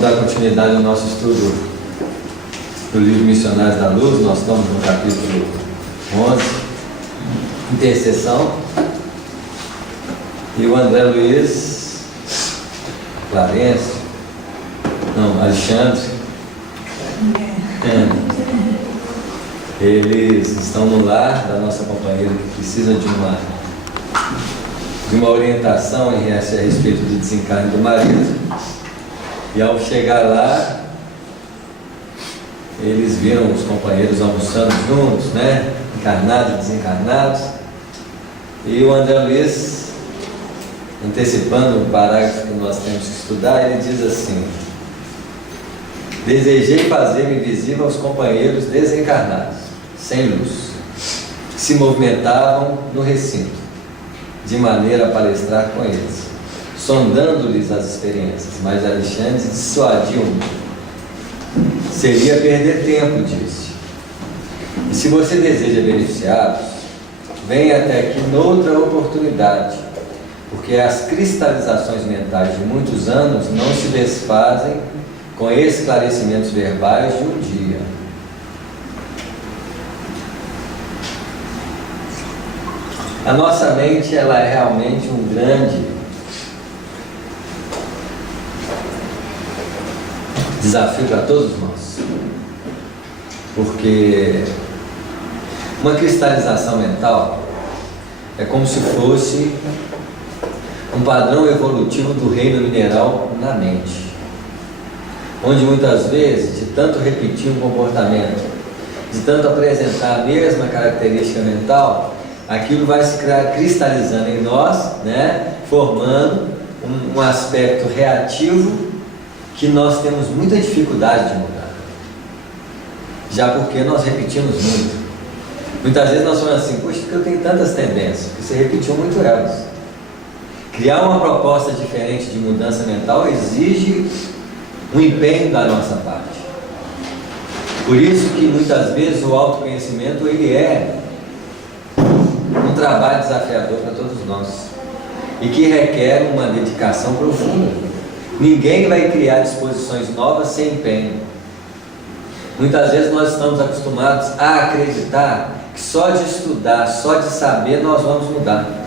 Vamos dar continuidade ao nosso estudo do livro Missionários da Luz. Nós estamos no capítulo 11, Intercessão. E o André Luiz Alexandre, eles estão no lar da nossa companheira que precisa de uma orientação a respeito do desencarne do marido. E ao chegar lá, eles viram os companheiros almoçando juntos, né? Encarnados e desencarnados. E o André Luiz, antecipando o parágrafo que nós temos que estudar, ele diz assim: desejei fazer-me visível aos companheiros desencarnados, sem luz, que se movimentavam no recinto, de maneira a palestrar com eles, sondando-lhes as experiências, mas Alexandre dissuadiu-me. Seria perder tempo, disse. E se você deseja beneficiá-los, venha até aqui noutra oportunidade, porque as cristalizações mentais de muitos anos não se desfazem com esclarecimentos verbais de um dia. A nossa mente, ela é realmente um grande desafio para todos nós, porque uma cristalização mental é como se fosse um padrão evolutivo do reino mineral na mente, onde muitas vezes, de tanto repetir um comportamento, de tanto apresentar a mesma característica mental, aquilo vai se cristalizando em nós, né? Formando um aspecto reativo que nós temos muita dificuldade de mudar, já porque nós repetimos muito. Muitas vezes nós falamos assim: puxa, porque eu tenho tantas tendências, porque você repetiu muito elas. Criar uma proposta diferente de mudança mental exige um empenho da nossa parte. Por isso que muitas vezes o autoconhecimento, ele é um trabalho desafiador para todos nós e que requer uma dedicação profunda. Ninguém vai criar disposições novas sem empenho. Muitas vezes nós estamos acostumados a acreditar que só de estudar, só de saber nós vamos mudar.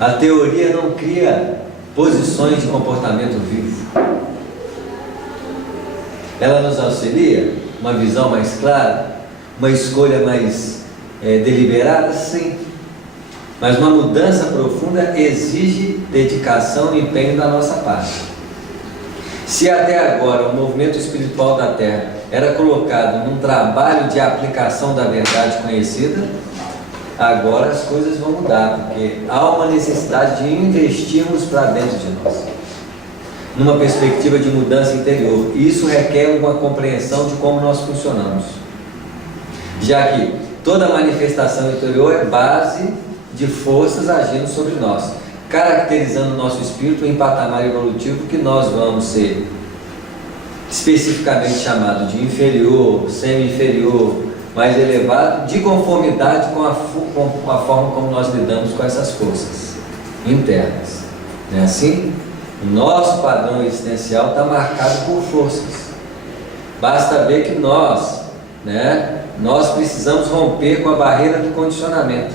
A teoria não cria posições de comportamento vivo. Ela nos auxilia uma visão mais clara, uma escolha mais deliberada, sim. Mas uma mudança profunda exige dedicação e empenho da nossa parte. Se até agora o movimento espiritual da Terra era colocado num trabalho de aplicação da verdade conhecida, agora as coisas vão mudar, porque há uma necessidade de investirmos para dentro de nós, numa perspectiva de mudança interior. E isso requer uma compreensão de como nós funcionamos, já que toda manifestação interior é base de forças agindo sobre nós, caracterizando o nosso espírito em patamar evolutivo que nós vamos ser especificamente chamado de inferior, semi-inferior, mais elevado, de conformidade com a forma como nós lidamos com essas forças internas. Não é assim? O nosso padrão existencial está marcado por forças. Basta ver que nós precisamos romper com a barreira do condicionamento.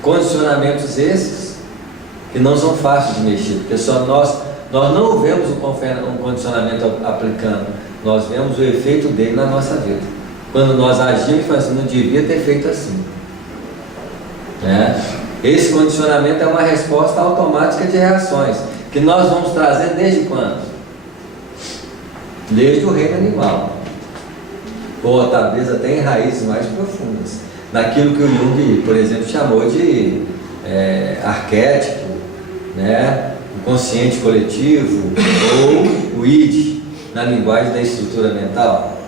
Condicionamentos esses que não são fáceis de mexer, porque só nós não vemos um condicionamento aplicando, nós vemos o efeito dele na nossa vida. Quando nós agimos e falamos assim: não devia ter feito assim, né? Esse condicionamento é uma resposta automática de reações que nós vamos trazendo desde quando? Desde o reino animal, ou talvez até em raízes mais profundas, naquilo que o Jung, por exemplo, chamou de arquétipo, né? O consciente coletivo, ou o id, na linguagem da estrutura mental.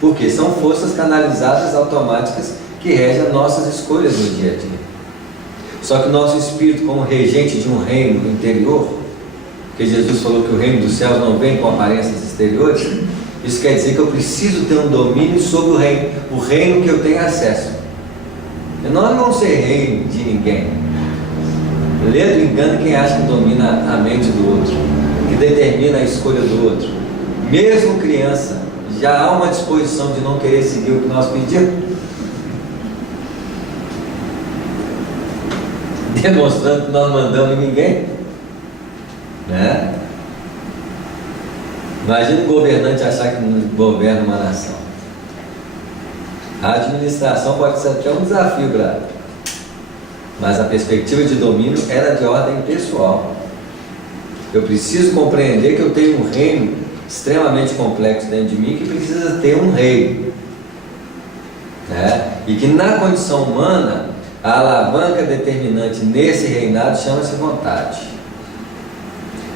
Porque são forças canalizadas automáticas que regem as nossas escolhas no dia a dia. Só que o nosso espírito, como regente de um reino interior, porque Jesus falou que o reino dos céus não vem com aparências exteriores, isso quer dizer que eu preciso ter um domínio sobre o reino que eu tenho acesso. Eu não ser reino de ninguém, Ledo engana quem acha que domina a mente do outro, que determina a escolha do outro. Mesmo criança, já há uma disposição de não querer seguir o que nós pedimos, demonstrando que nós mandamos em ninguém, né? Imagina um governante achar que não governa uma nação. A administração pode ser até um desafio grave, mas a perspectiva de domínio era de ordem pessoal. Eu preciso compreender que eu tenho um reino extremamente complexo dentro de mim que precisa ter um rei, né? E que na condição humana a alavanca determinante nesse reinado chama-se vontade.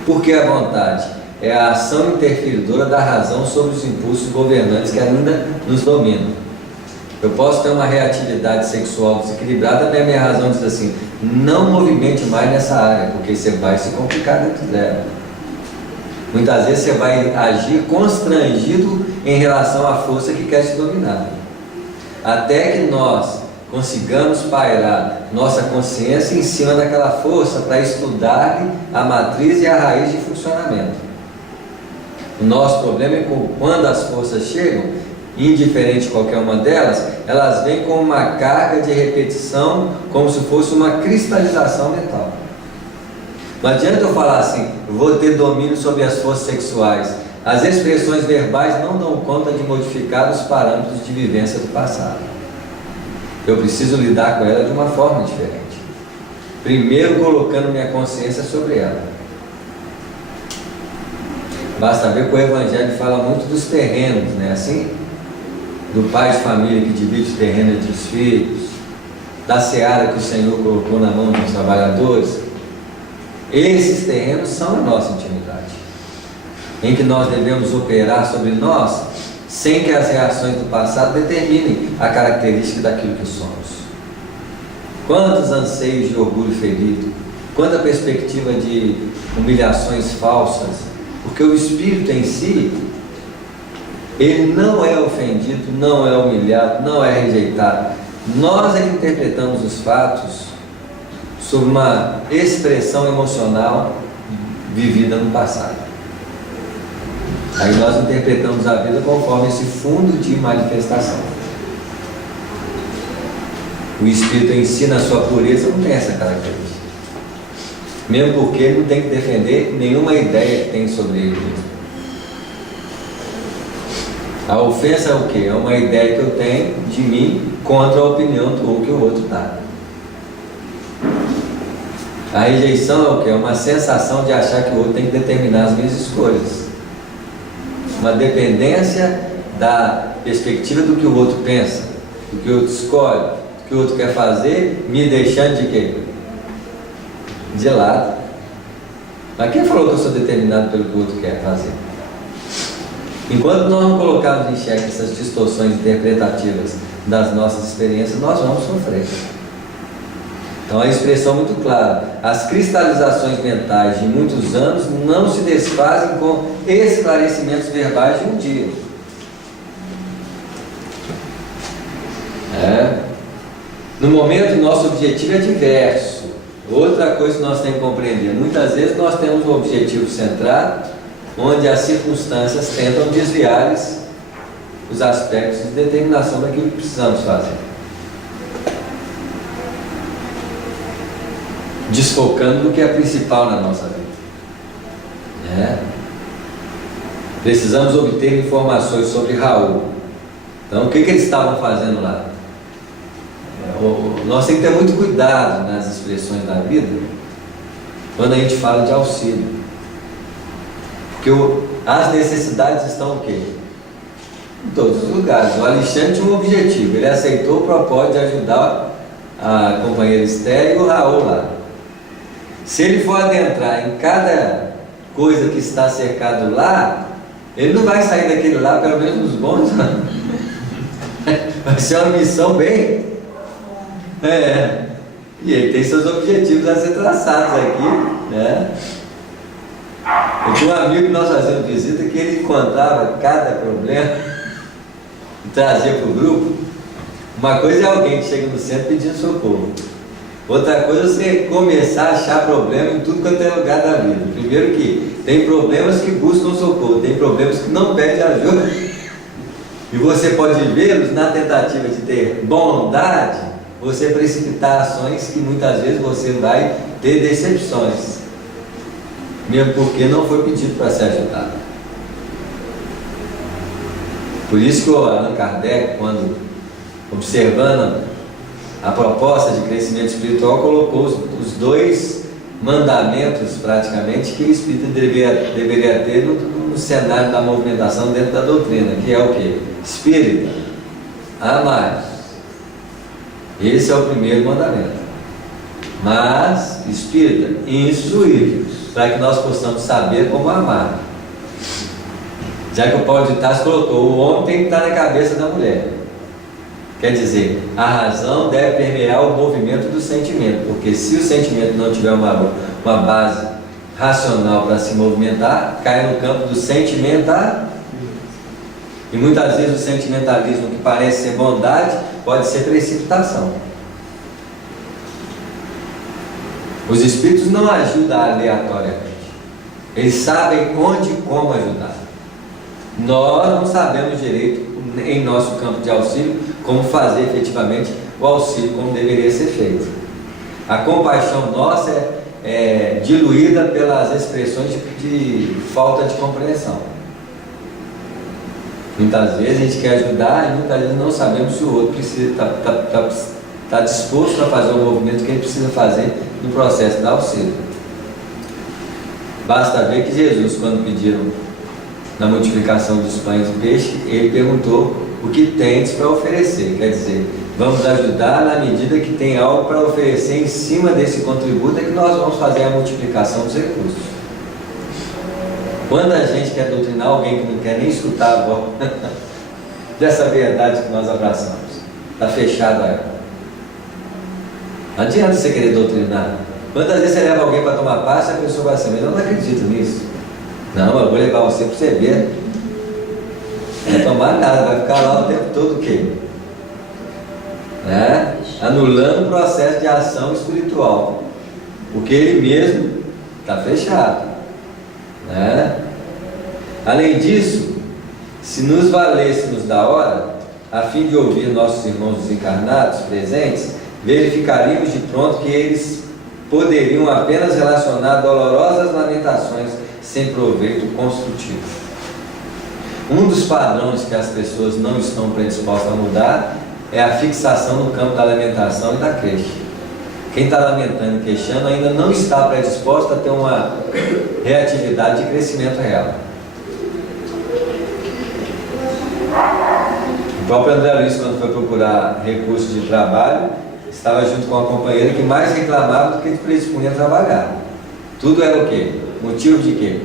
Por que a vontade? É a ação interferidora da razão sobre os impulsos governantes que ainda nos dominam. Eu posso ter uma reatividade sexual desequilibrada, mas a minha razão diz assim: não movimente mais nessa área, porque você vai se complicar dentro dela. Muitas vezes você vai agir constrangido em relação à força que quer te dominar, até que nós consigamos pairar nossa consciência em cima daquela força para estudar a matriz e a raiz de funcionamento. O nosso problema é que quando as forças chegam, indiferente qualquer uma delas, elas vêm com uma carga de repetição, como se fosse uma cristalização mental. Não adianta eu falar assim: vou ter domínio sobre as forças sexuais. As expressões verbais não dão conta de modificar os parâmetros de vivência do passado. Eu preciso lidar com ela de uma forma diferente. Primeiro colocando minha consciência sobre ela. Basta ver que o Evangelho fala muito dos terrenos, né? Assim, do pai de família que divide o terreno entre os filhos, da seara que o Senhor colocou na mão dos trabalhadores. Esses terrenos são a nossa intimidade, em que nós devemos operar sobre nós, sem que as reações do passado determinem a característica daquilo que somos. Quantos anseios de orgulho ferido, quanta perspectiva de humilhações falsas, porque o espírito em si, ele não é ofendido, não é humilhado, não é rejeitado. Nós é que interpretamos os fatos sob uma expressão emocional vivida no passado. Aí nós interpretamos a vida conforme esse fundo de manifestação. O espírito em si, na sua pureza, não tem essa característica. Mesmo porque ele não tem que defender nenhuma ideia que tem sobre ele mesmo. A ofensa é o quê? É uma ideia que eu tenho de mim contra a opinião do que o outro dá. A rejeição é o quê? É uma sensação de achar que o outro tem que determinar as minhas escolhas. Uma dependência da perspectiva do que o outro pensa, do que o outro escolhe, do que o outro quer fazer, me deixando de quê? De lado. Mas quem falou que eu sou determinado pelo que o outro quer fazer? Enquanto nós não colocarmos em xeque essas distorções interpretativas das nossas experiências, nós vamos sofrer. Então a expressão muito clara: as cristalizações mentais de muitos anos não se desfazem com esclarecimentos verbais de um dia. No momento, nosso objetivo é diverso. Outra coisa que nós temos que compreender: muitas vezes nós temos um objetivo centrado, onde as circunstâncias tentam desviar os aspectos de determinação daquilo que precisamos fazer, desfocando do que é principal na nossa vida. Precisamos obter informações sobre Raul. Então, o que eles estavam fazendo lá? Nós temos que ter muito cuidado nas expressões da vida quando a gente fala de auxílio, porque as necessidades estão o quê? Em todos os lugares. O Alexandre tinha um objetivo: ele aceitou o propósito de ajudar a companheira Esther e o Raul lá. Se ele for adentrar em cada coisa que está cercado lá, ele não vai sair daquele lá, pelo menos nos bons anos. Vai ser uma missão bem... E ele tem seus objetivos a ser traçados aqui, né? Eu tinha um amigo que nós fazíamos visita que ele encontrava cada problema e trazia para o grupo. Uma coisa é alguém que chega no centro pedindo socorro, Outra coisa é você começar a achar problema em tudo quanto é lugar da vida. Primeiro que tem problemas que buscam socorro, tem problemas que não pedem ajuda. E você pode vê-los na tentativa de ter bondade, você precipitar ações que muitas vezes você vai ter decepções. Mesmo porque não foi pedido para ser ajudado. Por isso que o Allan Kardec, quando observando a proposta de crescimento espiritual, colocou os dois mandamentos praticamente que o espírito deveria ter no cenário da movimentação dentro da doutrina, que é o que? Espírita, amai. Esse é o primeiro mandamento. Mas, espírita, instruí-vos, para que nós possamos saber como amar. Já que o Paulo de Tarso colocou, o homem tem que estar na cabeça da mulher. Quer dizer, a razão deve permear o movimento do sentimento, porque se o sentimento não tiver uma base racional para se movimentar, cai no campo do sentimentalismo. E muitas vezes o sentimentalismo, que parece ser bondade, pode ser precipitação. Os espíritos não ajudam aleatoriamente. Eles sabem onde e como ajudar. Nós não sabemos direito, em nosso campo de auxílio, como fazer efetivamente o auxílio como deveria ser feito. A compaixão nossa é diluída pelas expressões de falta de compreensão. Muitas vezes a gente quer ajudar e muitas vezes não sabemos se o outro está disposto a fazer o movimento que ele precisa fazer no processo de auxílio. Basta ver que Jesus, quando pediram na multiplicação dos pães e peixes, ele perguntou o que tens para oferecer. Quer dizer, vamos ajudar na medida que tem algo para oferecer em cima desse contributo, é que nós vamos fazer a multiplicação dos recursos. Quando a gente quer doutrinar alguém que não quer nem escutar a voz dessa verdade que nós abraçamos, está fechado a ela. Não adianta você querer doutrinar. Quantas vezes você leva alguém para tomar passe e a pessoa vai assim, mas eu não acredito nisso. Não, eu vou levar você para você ver. Não vai tomar nada, vai ficar lá o tempo todo o quê? Anulando o processo de ação espiritual, porque ele mesmo está fechado. Além disso, se nos valêssemos da hora, a fim de ouvir nossos irmãos desencarnados presentes, verificaríamos de pronto que eles poderiam apenas relacionar dolorosas lamentações sem proveito construtivo. Um dos padrões que as pessoas não estão predispostas a mudar é a fixação no campo da lamentação e da queixa. Quem está lamentando e queixando ainda não está predisposto a ter uma reatividade de crescimento real. O próprio André Luiz, quando foi procurar recursos de trabalho, estava junto com uma companheira que mais reclamava do que predispunha a trabalhar. Tudo era o quê? Motivo de quê?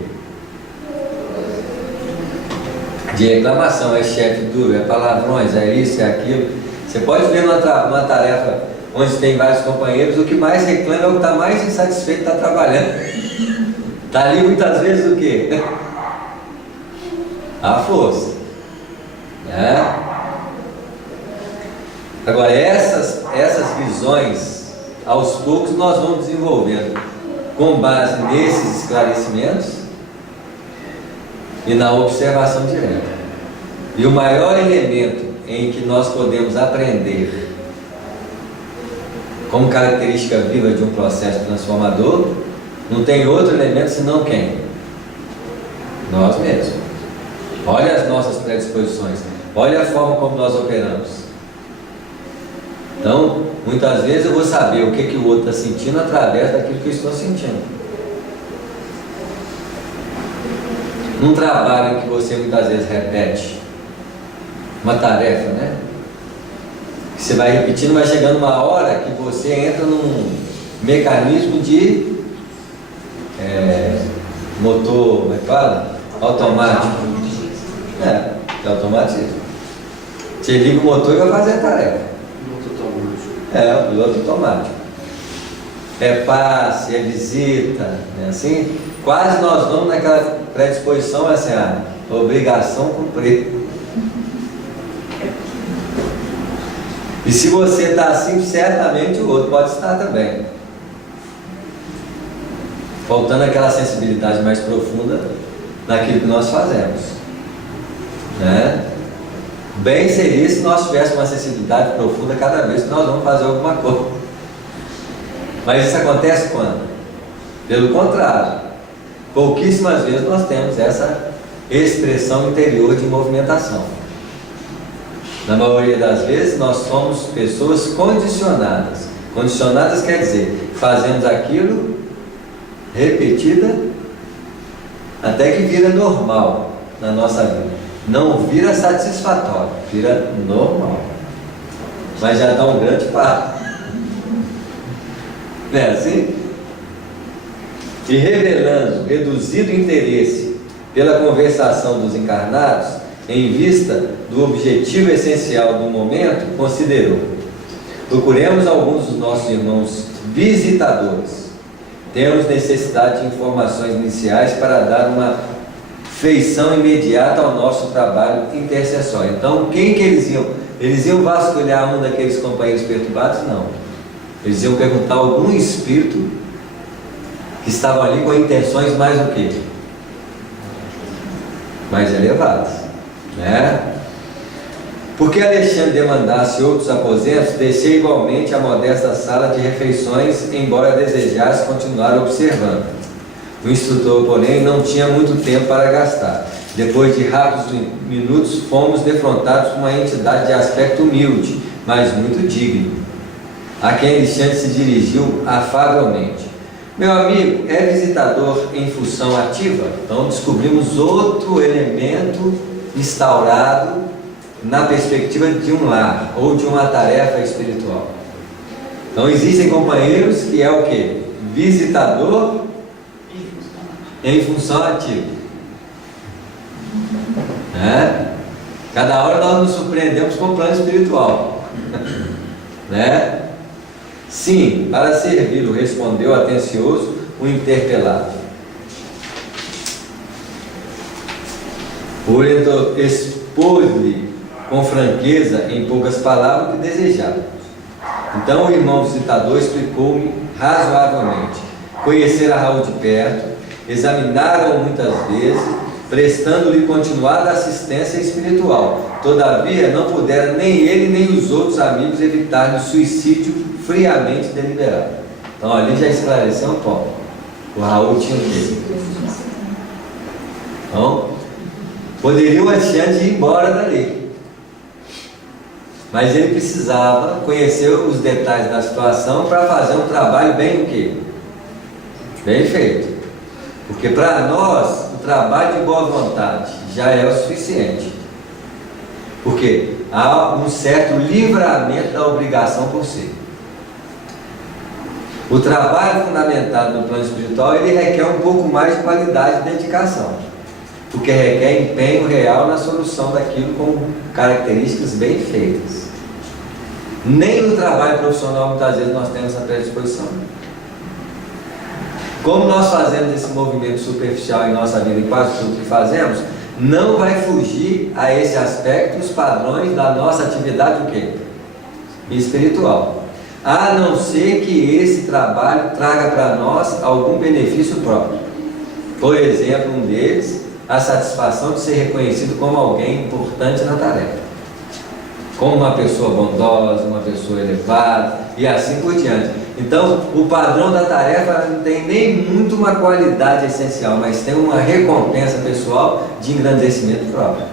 De reclamação, é chefe duro, é palavrões, é isso, é aquilo. Você pode ver numa tarefa onde tem vários companheiros, o que mais reclama é o que está mais insatisfeito, está trabalhando. Está ali muitas vezes o quê? A força. Agora, essas visões, aos poucos nós vamos desenvolvendo, com base nesses esclarecimentos e na observação direta. E o maior elemento em que nós podemos aprender como característica viva de um processo transformador, não tem outro elemento senão quem? Nós mesmos. Olha as nossas predisposições, olha a forma como nós operamos. Então, muitas vezes eu vou saber o que o outro está sentindo através daquilo que eu estou sentindo. Num trabalho em que você muitas vezes repete uma tarefa, que você vai repetindo, vai chegando uma hora que você entra num mecanismo de motor, como é que fala? Automático. É automatismo. Você liga o motor e vai fazer a tarefa. O piloto automático. É passe, é visita, assim. Quase nós vamos naquela predisposição, assim, a obrigação cumprir. E se você está assim, certamente o outro pode estar também. Faltando aquela sensibilidade mais profunda naquilo que nós fazemos, né? Bem seria se nós tivéssemos uma sensibilidade profunda cada vez que nós vamos fazer alguma coisa. Mas isso acontece quando? Pelo contrário, pouquíssimas vezes nós temos essa expressão interior de movimentação. Na maioria das vezes nós somos pessoas condicionadas. Condicionadas quer dizer, fazemos aquilo repetida até que vira normal na nossa vida. Não vira satisfatório, vira normal. Mas já dá um grande passo. Não é assim? E revelando reduzido interesse pela conversação dos encarnados, em vista do objetivo essencial do momento, considerou: procuremos alguns dos nossos irmãos visitadores. Temos necessidade de informações iniciais para dar uma feição imediata ao nosso trabalho intercessório. Então, quem que eles iam? Eles iam vasculhar um daqueles companheiros perturbados? Não. Eles iam perguntar a algum espírito que estava ali com intenções mais o quê? Mais elevadas, né? Porque Alexandre demandasse outros aposentos, descia igualmente a modesta sala de refeições, embora desejasse continuar observando. O instrutor, porém, não tinha muito tempo para gastar. Depois de rápidos minutos, fomos defrontados com uma entidade de aspecto humilde, mas muito digno, a quem Alexandre se dirigiu afavelmente. Meu amigo, é visitador em função ativa? Então descobrimos outro elemento instaurado na perspectiva de um lar ou de uma tarefa espiritual. Então existem companheiros que é o quê? Visitador em função ativa, né? Cada hora nós nos surpreendemos com o plano espiritual, né? Sim, para servi-lo, respondeu atencioso o interpelado. Orientou, expôs-lhe com franqueza, em poucas palavras, o que desejava. Então o irmão visitador explicou-me razoavelmente. Conhecera Raul de perto, examinaram-o muitas vezes, prestando-lhe continuada assistência espiritual. Todavia, não puderam nem ele nem os outros amigos evitar o suicídio friamente deliberado. Então ali já esclareceu um pouco. O Raul tinha o quê? Então, poderia o Alexandre ir embora dali, mas ele precisava conhecer os detalhes da situação para fazer um trabalho bem o quê? Bem feito. Porque para nós, o trabalho de boa vontade já é o suficiente. Porque há um certo livramento da obrigação por si. O trabalho fundamentado no plano espiritual, ele requer um pouco mais de qualidade e dedicação. Porque requer empenho real na solução daquilo com características bem feitas. Nem no trabalho profissional, muitas vezes, nós temos essa predisposição. Como nós fazemos esse movimento superficial em nossa vida, em quase tudo que fazemos, não vai fugir a esse aspecto os padrões da nossa atividade o quê? Espiritual. A não ser que esse trabalho traga para nós algum benefício próprio. Por exemplo, um deles, a satisfação de ser reconhecido como alguém importante na tarefa, como uma pessoa bondosa, uma pessoa elevada e assim por diante. Então, o padrão da tarefa não tem nem muito uma qualidade essencial, mas tem uma recompensa pessoal de engrandecimento próprio,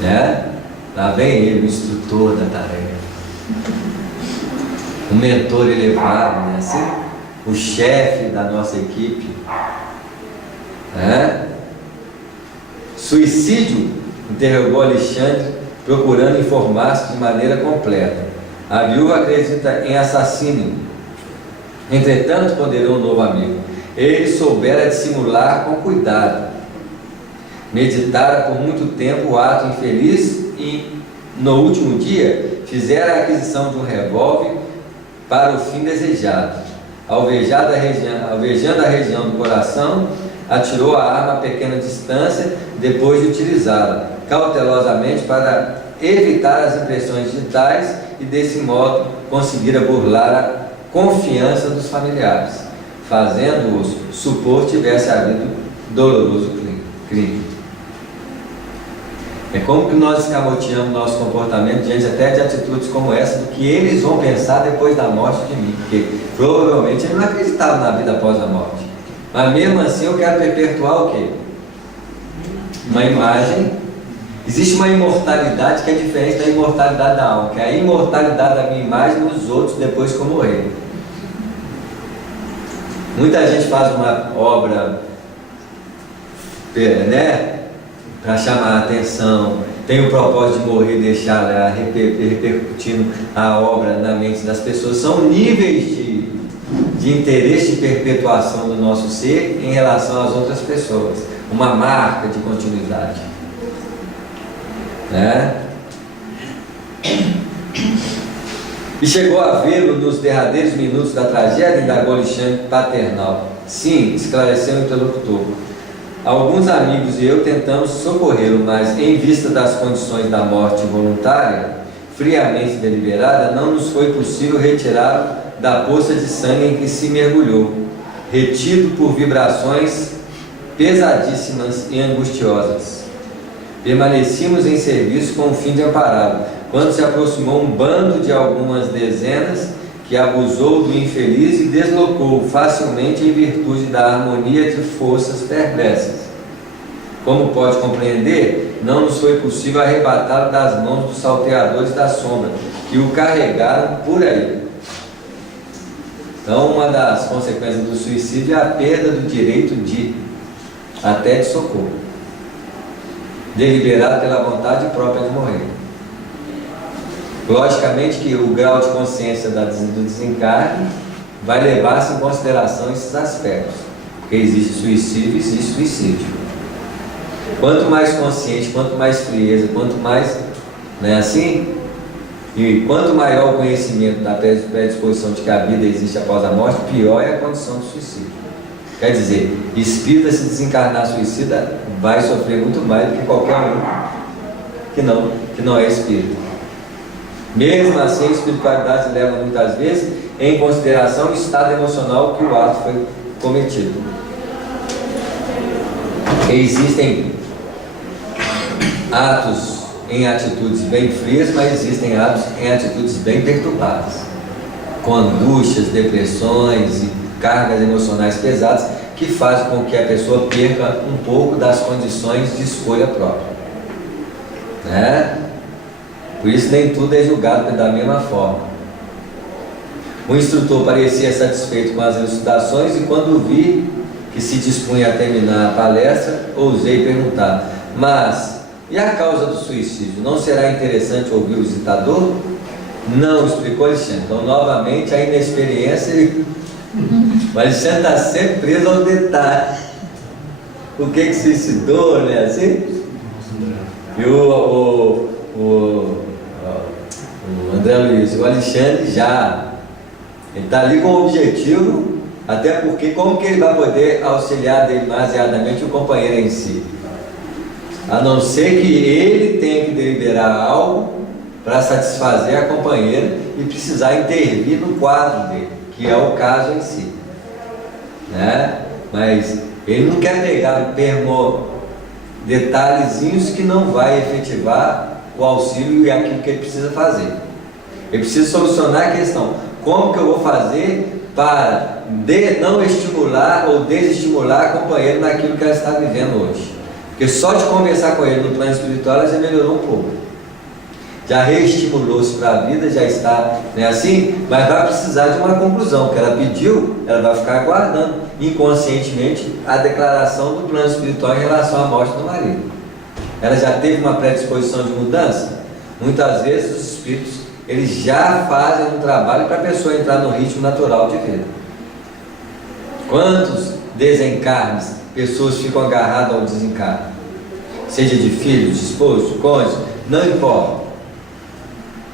né? Lá vem ele, o instrutor da tarefa, o mentor elevado, né? Assim, o chefe da nossa equipe, né? Suicídio? Interrogou Alexandre, procurando informar-se de maneira completa. A viúva acredita em assassínio. Entretanto, ponderou o novo amigo, ele soubera dissimular com cuidado. Meditara por muito tempo o ato infeliz e, no último dia, fizera a aquisição de um revólver para o fim desejado. Alvejando a região do coração, atirou a arma a pequena distância, depois de utilizá-la cautelosamente para evitar as impressões digitais e, desse modo, conseguira burlar a confiança dos familiares, fazendo-os supor tivesse havido doloroso crime. É como que nós escamoteamos nosso comportamento diante até de atitudes como essa, do que eles vão pensar depois da morte de mim, porque provavelmente eles não acreditavam na vida após a morte. Mas mesmo assim eu quero perpetuar o quê? Uma imagem. Existe uma imortalidade que é diferente da imortalidade da alma, que é a imortalidade da minha imagem nos outros depois que eu morrer. Muita gente faz uma obra, né, para chamar a atenção, tem o propósito de morrer e deixar lá repercutindo a obra na mente das pessoas. São níveis de interesse de perpetuação do nosso ser em relação às outras pessoas, uma marca de continuidade, né? E chegou a vê-lo nos derradeiros minutos da tragédia, indagou Alexandre paternal. Sim, esclareceu o interlocutor. Alguns amigos e eu tentamos socorrê-lo, mas em vista das condições da morte voluntária, friamente deliberada, não nos foi possível retirá-lo da poça de sangue em que se mergulhou, retido por vibrações pesadíssimas e angustiosas. Permanecíamos em serviço com o fim de ampará-lo, quando se aproximou um bando de algumas dezenas que abusou do infeliz e deslocou facilmente em virtude da harmonia de forças perversas. Como pode compreender, não nos foi possível arrebatá-lo das mãos dos salteadores da sombra, que o carregaram por aí. Então, uma das consequências do suicídio é a perda do direito até de socorro, deliberado pela vontade própria de morrer. Logicamente que o grau de consciência do desencarne vai levar-se em consideração esses aspectos, porque existe suicídio e existe suicídio. Quanto mais consciente, quanto mais frieza, quanto mais, não é assim? E quanto maior o conhecimento da predisposição de que a vida existe após a morte, pior é a condição do suicídio. Quer dizer, espírita, se desencarnar suicida, vai sofrer muito mais do que qualquer um que não é espírita. Mesmo assim, a espiritualidade leva muitas vezes em consideração o estado emocional que o ato foi cometido. Existem atos em atitudes bem frias, mas existem atos em atitudes bem perturbadas, com angústias, depressões e cargas emocionais pesadas, que fazem com que a pessoa perca um pouco das condições de escolha própria, né? Por isso nem tudo é julgado da mesma forma. O instrutor parecia satisfeito com as elucidações e, quando vi que se dispunha a terminar a palestra, ousei perguntar: mas e a causa do suicídio? Não será interessante ouvir o visitador? Não, explicou Alexandre. Então, novamente, a inexperiência. O Alexandre está sempre preso ao detalhe. O que suicidou, né? Assim? E o André Luiz, o Alexandre ele está ali com o objetivo, até porque como que ele vai poder auxiliar demasiadamente o companheiro em si? A não ser que ele tenha que deliberar algo para satisfazer a companheira e precisar intervir no quadro dele, que é o caso em si, né? Mas ele não quer pegar detalhezinhos que não vai efetivar o auxílio e aquilo que ele precisa fazer. Ele precisa solucionar a questão: como que eu vou fazer para não estimular ou desestimular a companheira naquilo que ela está vivendo hoje? Porque só de conversar com ele no plano espiritual ela já melhorou um pouco, já reestimulou-se para a vida, já está, não é assim? Mas vai precisar de uma conclusão, que ela pediu, ela vai ficar aguardando inconscientemente a declaração do plano espiritual em relação à morte do marido. Ela já teve uma predisposição de mudança? Muitas vezes os espíritos, eles já fazem um trabalho para a pessoa entrar no ritmo natural de vida. Quantos desencarnes pessoas ficam agarradas ao desencarne? Seja de filhos, de esposo, de cônjuge, não importa.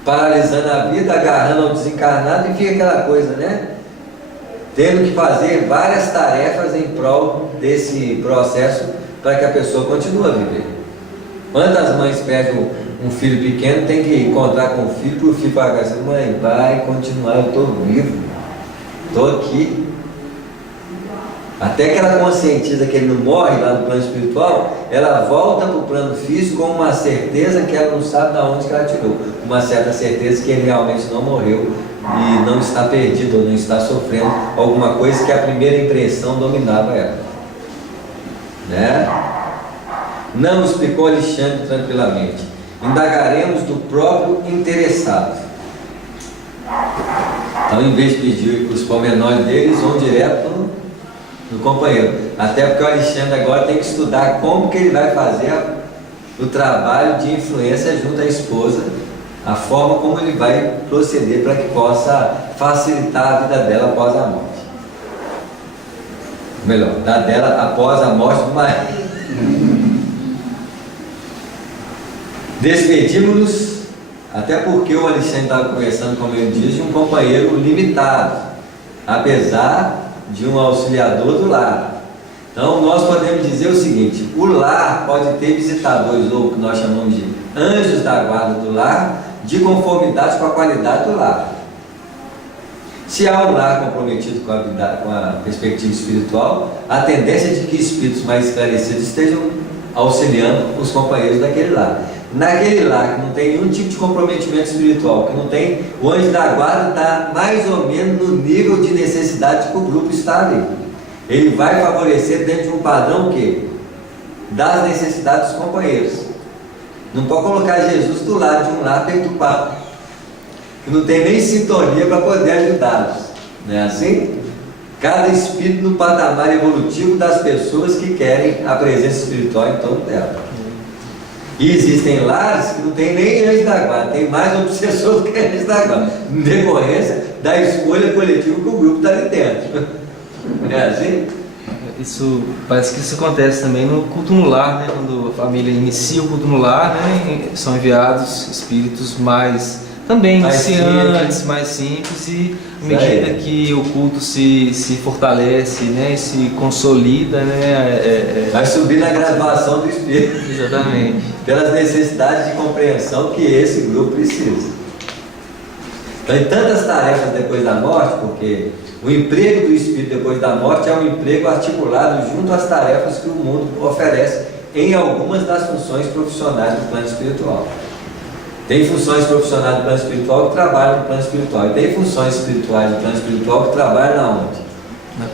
Paralisando a vida, agarrando ao desencarnado, e fica aquela coisa, né? Tendo que fazer várias tarefas em prol desse processo para que a pessoa continue a viver. Quantas mães perdem Um filho pequeno tem que encontrar com o filho, para o filho falar assim: mãe, vai continuar, eu estou vivo, estou aqui. Até que ela conscientiza que ele não morre lá no plano espiritual, ela volta para o plano físico com uma certeza que ela não sabe de onde que ela tirou. Uma certa certeza que ele realmente não morreu e não está perdido, ou não está sofrendo alguma coisa que a primeira impressão dominava ela. Né? Não explicou Alexandre tranquilamente. Indagaremos do próprio interessado. Então, em vez de pedir os pormenores deles, vão direto no companheiro. Até porque o Alexandre agora tem que estudar como que ele vai fazer o trabalho de influência junto à esposa, a forma como ele vai proceder para que possa facilitar a vida dela após a morte. Melhor, da dela após a morte do marido. Despedimos-nos, até porque o Alexandre estava conversando, como ele diz, de um companheiro limitado, apesar de um auxiliador do lar. Então nós podemos dizer o seguinte: o lar pode ter visitadores, ou o que nós chamamos de anjos da guarda do lar, de conformidade com a qualidade do lar. Se há um lar comprometido com a perspectiva espiritual, a tendência é de que espíritos mais esclarecidos estejam auxiliando os companheiros daquele lar. Naquele lar que não tem nenhum tipo de comprometimento espiritual, que não tem, o anjo da guarda está mais ou menos no nível de necessidade que o grupo está ali. Ele vai favorecer dentro de um padrão que das necessidades dos companheiros. Não pode colocar Jesus do lado de um lar perturbado, que não tem nem sintonia para poder ajudá-los. Não é assim? Cada espírito no patamar evolutivo das pessoas que querem a presença espiritual em torno dela. E existem lares que não tem nem anjo da guarda, tem mais obsessor do que anjo da guarda, em decorrência da escolha coletiva que o grupo está ali dentro. É assim? Parece que isso acontece também no culto no lar, né? Quando a família inicia o culto no lar, né? São enviados espíritos mais iniciantes, mais simples, e à medida que o culto se fortalece, né, e se consolida, né, vai subir na graduação do espírito. Exatamente. Pelas necessidades de compreensão que esse grupo precisa. Então, em tantas tarefas depois da morte, porque o emprego do espírito depois da morte é um emprego articulado junto às tarefas que o mundo oferece em algumas das funções profissionais do plano espiritual. Tem funções profissionais do plano espiritual que trabalham no plano espiritual. E tem funções espirituais do plano espiritual que trabalham na onde?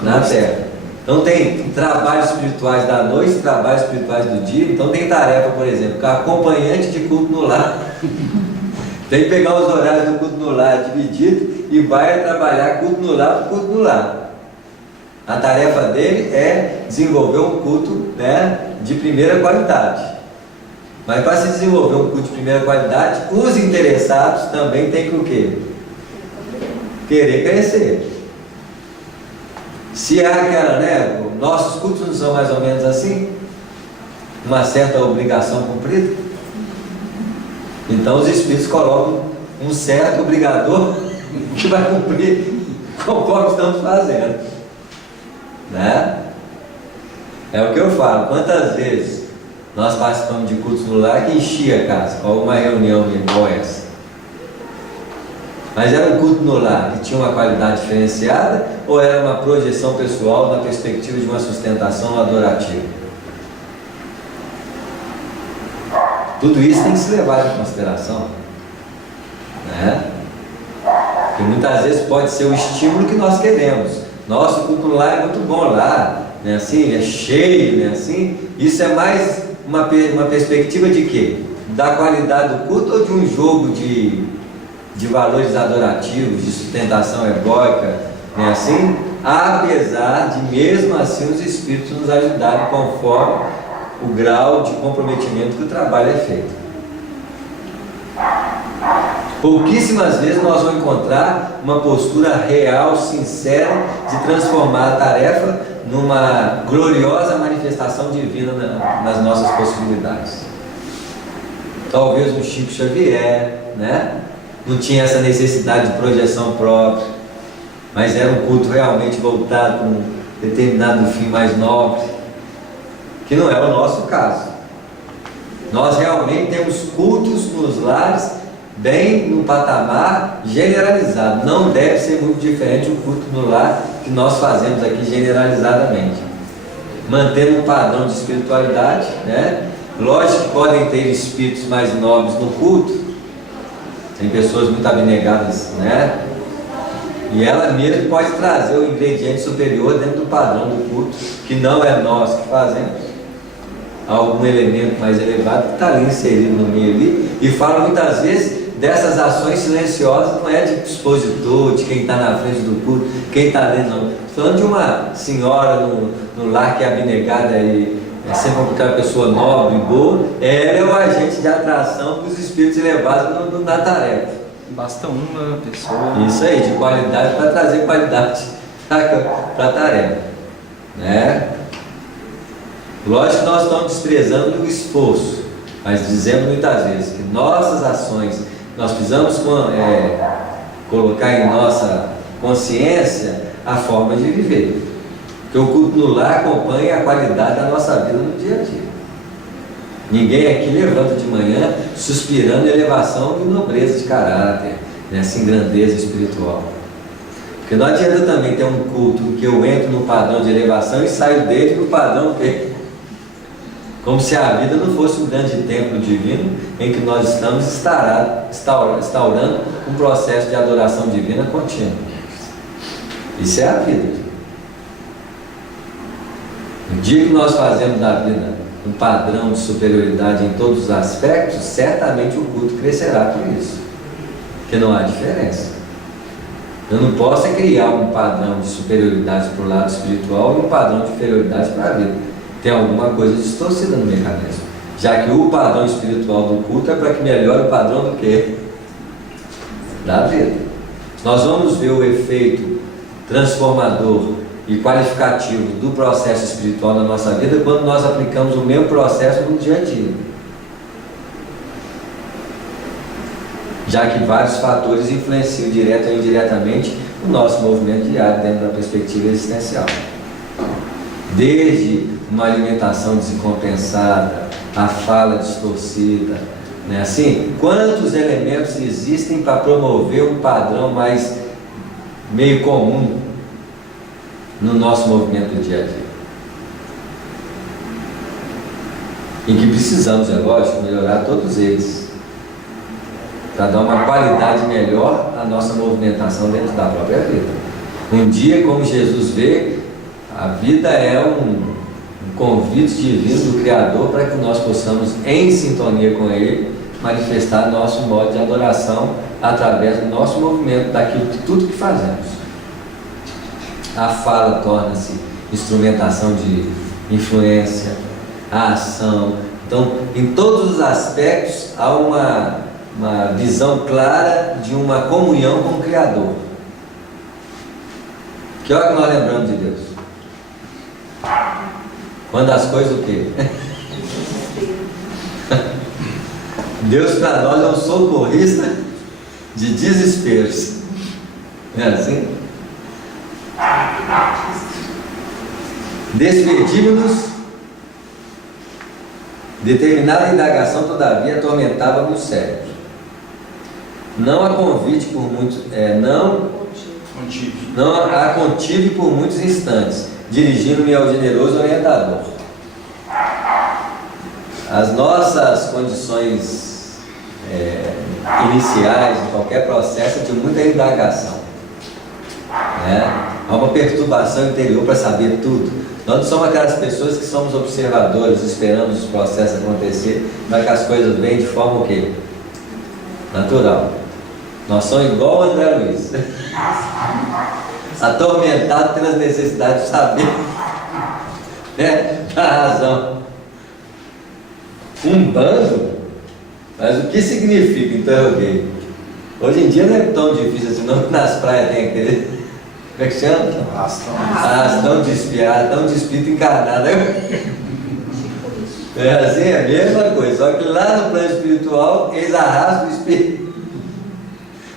Na Terra. Então tem trabalhos espirituais da noite, trabalhos espirituais do dia. Então tem tarefa, por exemplo, acompanhante de culto no lar. Tem que pegar os horários do culto no lar dividido e vai trabalhar culto no lar por culto no lar. A tarefa dele é desenvolver um culto, né, de primeira qualidade. Mas para se desenvolver um culto de primeira qualidade, os interessados também têm que o quê? Querer crescer. Se há aquela, né, nossos cultos não são mais ou menos assim, uma certa obrigação cumprida, então os espíritos colocam um certo obrigador que vai cumprir conforme estamos fazendo, né? É o que eu falo. Quantas vezes nós participamos de cultos no lar que enchia a casa, ou uma reunião igual essa. Mas era um culto no lar que tinha uma qualidade diferenciada, ou era uma projeção pessoal na perspectiva de uma sustentação adorativa? Tudo isso tem que se levar em consideração, né? Porque muitas vezes pode ser o estímulo que nós queremos. Nosso culto no lar é muito bom lá, né? Assim, é cheio, né? Assim, isso é mais uma perspectiva de quê? Da qualidade do culto, ou de um jogo de valores adorativos, de sustentação egóica, né? Assim, apesar de mesmo assim os espíritos nos ajudarem conforme o grau de comprometimento que o trabalho é feito. Pouquíssimas vezes nós vamos encontrar uma postura real, sincera, de transformar a tarefa numa gloriosa manifestação divina nas nossas possibilidades. Talvez um Chico Xavier, né? Não tinha essa necessidade de projeção própria, mas era um culto realmente voltado para um determinado fim mais nobre, que não é o nosso caso. Nós realmente temos cultos nos lares, bem no patamar generalizado. Não deve ser muito diferente o culto no lar que nós fazemos aqui generalizadamente. Mantendo um padrão de espiritualidade, né? Lógico que podem ter espíritos mais nobres no culto, tem pessoas muito abnegadas, né? E ela mesma pode trazer o ingrediente superior dentro do padrão do culto, que não é nós que fazemos. Algum elemento mais elevado que está ali inserido no meio ali, e fala muitas vezes dessas ações silenciosas, não é de expositor, de quem está na frente do culto, quem está dentro, não. Estou falando de uma senhora no lar que é abnegada e é sempre aquela pessoa nobre e boa, ela é o agente de atração para os espíritos elevados na tarefa. Basta uma pessoa. Isso aí, de qualidade, para trazer qualidade para a tarefa, né? Lógico que nós estamos desprezando o esforço, mas dizemos muitas vezes que nossas ações, nós precisamos colocar em nossa consciência a forma de viver, porque o culto no lar acompanha a qualidade da nossa vida no dia a dia. Ninguém aqui levanta de manhã suspirando elevação e nobreza de caráter, né? Assim, grandeza espiritual. Porque não adianta também ter um culto que eu entro no padrão de elevação e saio dele no padrão que, como se a vida não fosse um grande templo divino em que nós estamos instaurando um processo de adoração divina contínua. Isso é a vida. No dia que nós fazemos da vida um padrão de superioridade em todos os aspectos, certamente o culto crescerá por isso, porque não há diferença. Eu não posso criar um padrão de superioridade para o lado espiritual e um padrão de inferioridade para a vida. Tem alguma coisa distorcida no mecanismo, já que o padrão espiritual do culto é para que melhore o padrão do quê? Da vida. Nós vamos ver o efeito transformador e qualificativo do processo espiritual na nossa vida quando nós aplicamos o mesmo processo no dia a dia, já que vários fatores influenciam direta ou indiretamente o nosso movimento diário dentro da perspectiva existencial, desde uma alimentação descompensada, a fala distorcida, né? Assim, quantos elementos existem para promover um padrão mais meio comum no nosso movimento do dia a dia, em que precisamos, é lógico, melhorar todos eles, para dar uma qualidade melhor à nossa movimentação dentro da própria vida. Um dia, como Jesus vê, a vida é um convite divino do Criador para que nós possamos, em sintonia com Ele, manifestar nosso modo de adoração através do nosso movimento, daquilo que tudo que fazemos. A fala torna-se instrumentação de influência, a ação. Então, em todos os aspectos, há uma visão clara de uma comunhão com o Criador. Que hora que nós lembramos de Deus? Quando as coisas o quê? Deus para nós é um socorrista de desesperos. Não é assim? Despedimos-nos. Determinada indagação, todavia, atormentava-me o cérebro. Não a convite por muitos, não a contive por muitos instantes, dirigindo-me ao generoso orientador. As nossas condições iniciais de qualquer processo é de muita indagação, né? Há uma perturbação interior para saber tudo. Nós não somos aquelas pessoas que somos observadores, esperando os processos acontecer, para que as coisas venham de forma o quê? Natural. Nós somos igual o André Luiz, atormentado pelas necessidades de saber, né? Da razão. Um bando? Mas o que significa? Interroguei. Hoje em dia não é tão difícil assim, não, que nas praias tem aquele, como é que chama? Arrastão de espírito encarnado. É assim, é a mesma coisa, só que lá no plano espiritual eles arrastam o espírito.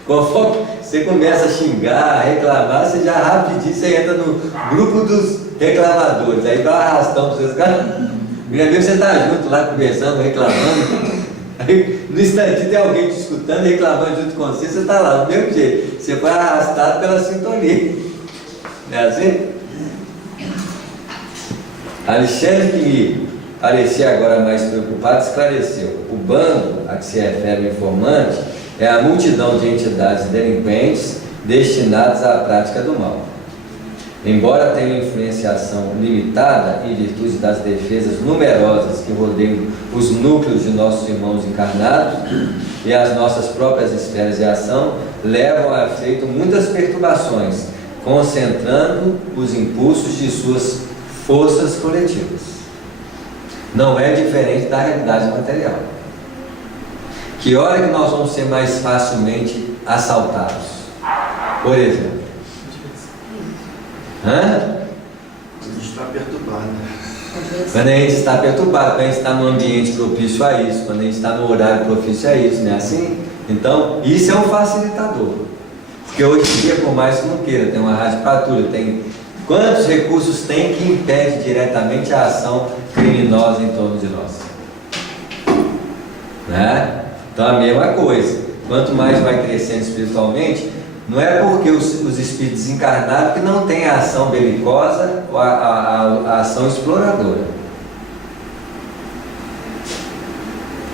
Conforme você começa a xingar, a reclamar, você já rapidinho você entra no grupo dos reclamadores, aí dá um arrastão para vocês, cara. Primeiro você está junto lá conversando, reclamando. Aí, no instantinho tem alguém te escutando e reclamando junto com você, você está lá do mesmo jeito. Você foi arrastado pela sintonia. Não é assim? Alexandre, que me parecia agora mais preocupado, esclareceu. O bando a que se refere o informante é a multidão de entidades delinquentes destinadas à prática do mal. Embora tenha influenciação limitada em virtude das defesas numerosas que rodeiam os núcleos de nossos irmãos encarnados e as nossas próprias esferas de ação, levam a efeito muitas perturbações, concentrando os impulsos de suas forças coletivas. Não é diferente da realidade material. Que hora que nós vamos ser mais facilmente assaltados? Por exemplo, quando a gente está perturbado. Quando a gente está perturbado, quando a gente está num ambiente propício a isso, quando a gente está no horário propício a isso, não é assim? Então, isso é um facilitador. Porque hoje em dia, por mais que não queira, tem uma rádio patrulha, tem quantos recursos tem que impede diretamente a ação criminosa em torno de nós? Né? Então, a mesma coisa. Quanto mais vai crescendo espiritualmente, não é porque os espíritos desencarnados que não têm a ação belicosa ou a ação exploradora.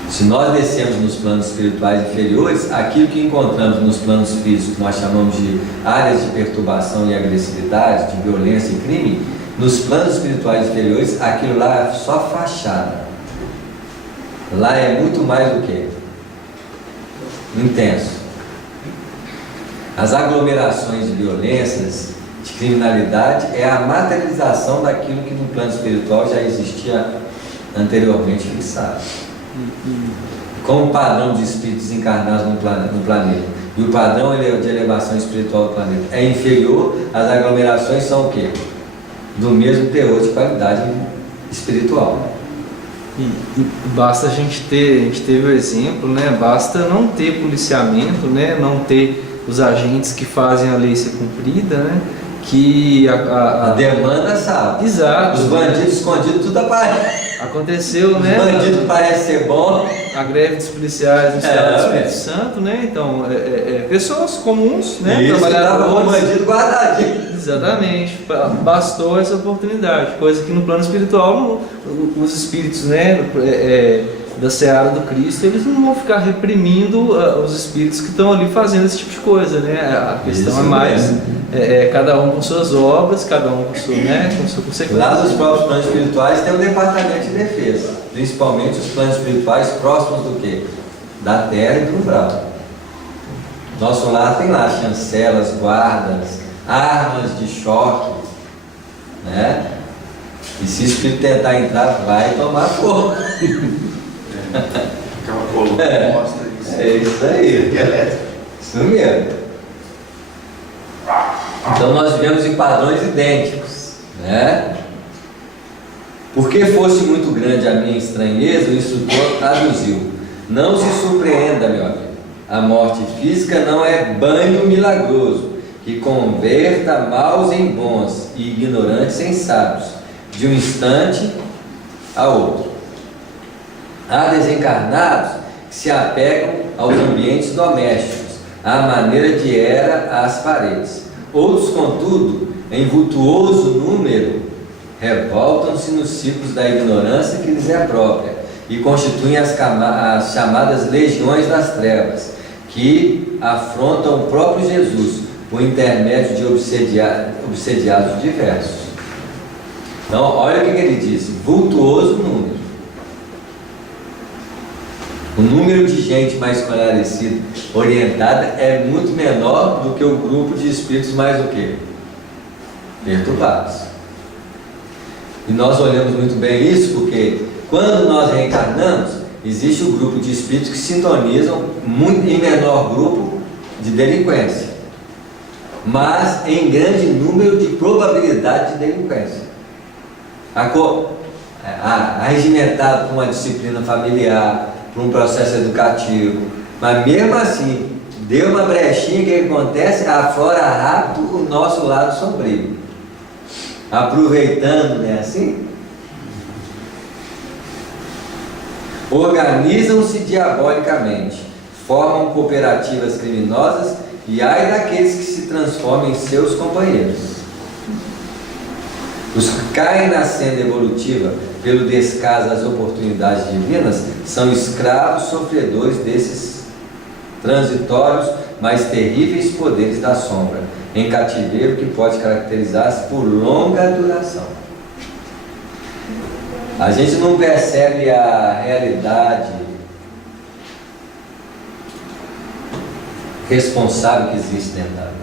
Se nós descemos nos planos espirituais inferiores, aquilo que encontramos nos planos físicos, nós chamamos de áreas de perturbação e agressividade, de violência e crime, nos planos espirituais inferiores, aquilo lá é só fachada. Lá é muito mais do que intenso. As aglomerações de violências, de criminalidade, é a materialização daquilo que no plano espiritual já existia anteriormente fixado. Como padrão de espíritos encarnados no planeta, e o padrão de elevação espiritual do planeta é inferior, as aglomerações são o quê? Do mesmo teor de qualidade espiritual. E basta a gente teve o exemplo, né? Basta não ter policiamento, né? Não ter os agentes que fazem a lei ser cumprida, né? Que a demanda sabe. Exato. Os bandidos escondidos tudo aparece. Aconteceu, os né? Os bandidos parecem ser bom. A greve dos policiais no estado do Espírito Santo, né? Então, pessoas comuns, né? Isso, trabalhadores. Com o bandido guardadinho. Exatamente. Bastou essa oportunidade, coisa que no plano espiritual os espíritos, né? Da seara do Cristo, eles não vão ficar reprimindo os espíritos que estão ali fazendo esse tipo de coisa, né? A questão é mais cada um com suas obras, cada um com sua, né? Com sua consequência. Lá nos próprios planos espirituais tem um departamento de defesa, principalmente os planos espirituais próximos do quê? Da terra e do umbral. Nosso lar tem lá chancelas, guardas, armas de choque, né? E se o espírito tentar entrar, vai tomar fogo. Aquela coluna mostra isso. É isso aí. Elétrico. Isso mesmo. Então nós vivemos em padrões idênticos, né? Porque fosse muito grande a minha estranheza, o instrutor traduziu: não se surpreenda, meu amigo, a morte física não é banho milagroso que converta maus em bons e ignorantes em sábios, de um instante a outro. Há desencarnados que se apegam aos ambientes domésticos, à maneira de era às paredes. Outros, contudo, em vultuoso número, revoltam-se nos ciclos da ignorância que lhes é própria e constituem as chamadas legiões das trevas, que afrontam o próprio Jesus por intermédio de obsediados diversos. Então, olha o que ele disse: vultuoso número. O número de gente mais esclarecida, orientada, é muito menor do que o grupo de espíritos mais o quê? Perturbados. E nós olhamos muito bem isso porque quando nós reencarnamos, existe um grupo de espíritos que sintonizam muito em menor grupo de delinquência, mas em grande número de probabilidade de delinquência. Arregimentado por uma disciplina familiar, por um processo educativo, mas mesmo assim, deu uma brechinha, que acontece? Aflora rápido o nosso lado sombrio, aproveitando, né, assim? organizam-se diabolicamente, formam cooperativas criminosas e ai daqueles que se transformam em seus companheiros. Os que caem na senda evolutiva pelo descaso às oportunidades divinas são escravos sofredores desses transitórios, mas terríveis poderes da sombra, em cativeiro que pode caracterizar-se por longa duração. A gente não percebe a realidade responsável que existe dentro da vida.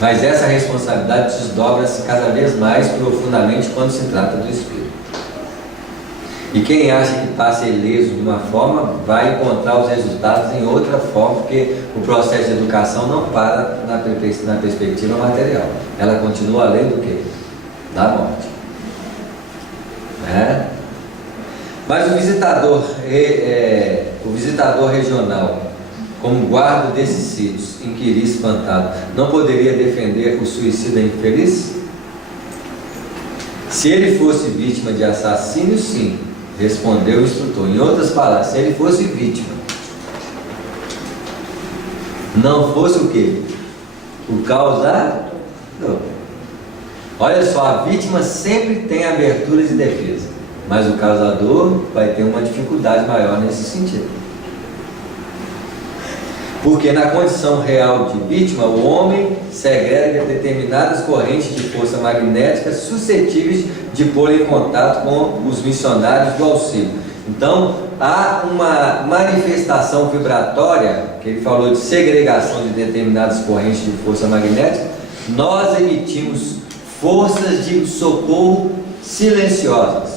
Mas essa responsabilidade desdobra-se cada vez mais profundamente quando se trata do Espírito. E quem acha que passa ileso de uma forma, vai encontrar os resultados em outra forma, porque o processo de educação não para na perspectiva material. Ela continua além do quê? Da morte. Né? Mas o visitador regional, como guarda desses sítios em que iria espantado, não poderia defender o suicida infeliz? Se ele fosse vítima de assassínio, sim, respondeu o instrutor. Em outras palavras, se ele fosse vítima, não fosse o quê? O causador. Olha só, a vítima sempre tem abertura de defesa, mas o causador vai ter uma dificuldade maior nesse sentido. Porque na condição real de vítima, o homem segrega determinadas correntes de força magnética suscetíveis de pôr em contato com os missionários do auxílio. Então, há uma manifestação vibratória, que ele falou de segregação de determinadas correntes de força magnética. Nós emitimos forças de socorro silenciosas,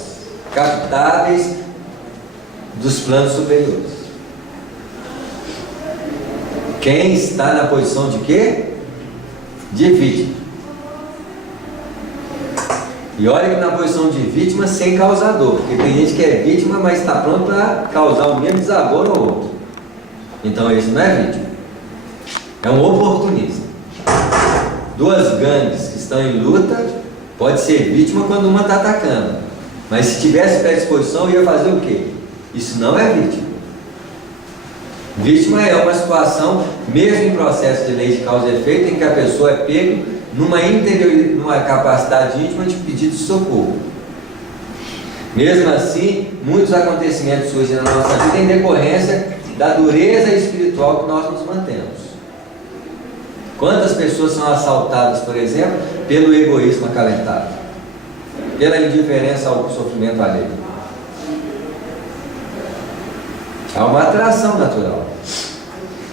captáveis dos planos superiores. Quem está na posição de quê? De vítima. E olha que na posição de vítima sem causador, porque tem gente que é vítima, mas está pronto para causar o mesmo desagoro ao outro. Então esse não é vítima, é um oportunista. Duas gangues que estão em luta, pode ser vítima quando uma está atacando, mas se tivesse predisposição, ia fazer o quê? Isso não é vítima. Vítima é uma situação, mesmo em processo de lei de causa e efeito, em que a pessoa é pega numa capacidade íntima de pedido de socorro. Mesmo assim, muitos acontecimentos surgem na nossa vida em decorrência da dureza espiritual que nós nos mantemos. Quantas pessoas são assaltadas, por exemplo, pelo egoísmo acalentado, pela indiferença ao sofrimento alheio? Há uma atração natural.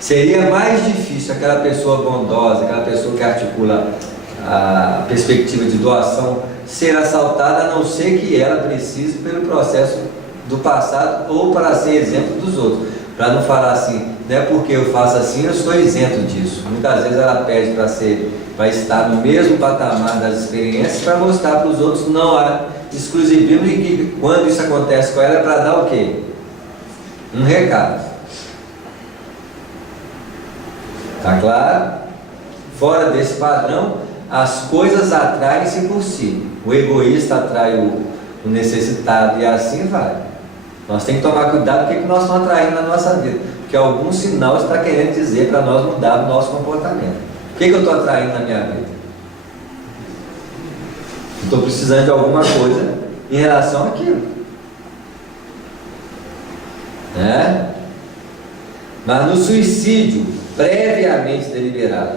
Seria mais difícil aquela pessoa bondosa, aquela pessoa que articula a perspectiva de doação, ser assaltada, a não ser que ela precise pelo processo do passado ou para ser exemplo dos outros. Para não falar assim, não é porque eu faço assim, eu estou isento disso. Muitas vezes ela pede para estar no mesmo patamar das experiências, para mostrar para os outros não há exclusivismo, e que quando isso acontece com ela é para dar o quê? Um recado. Tá claro? Fora desse padrão, as coisas atraem-se por si. O egoísta atrai o necessitado e assim vai. Nós temos que tomar cuidado com o que nós estamos atraindo na nossa vida, porque algum sinal está querendo dizer para nós mudar o nosso comportamento. O que eu estou atraindo na minha vida? Estou precisando de alguma coisa em relação àquilo. Mas no suicídio previamente deliberado,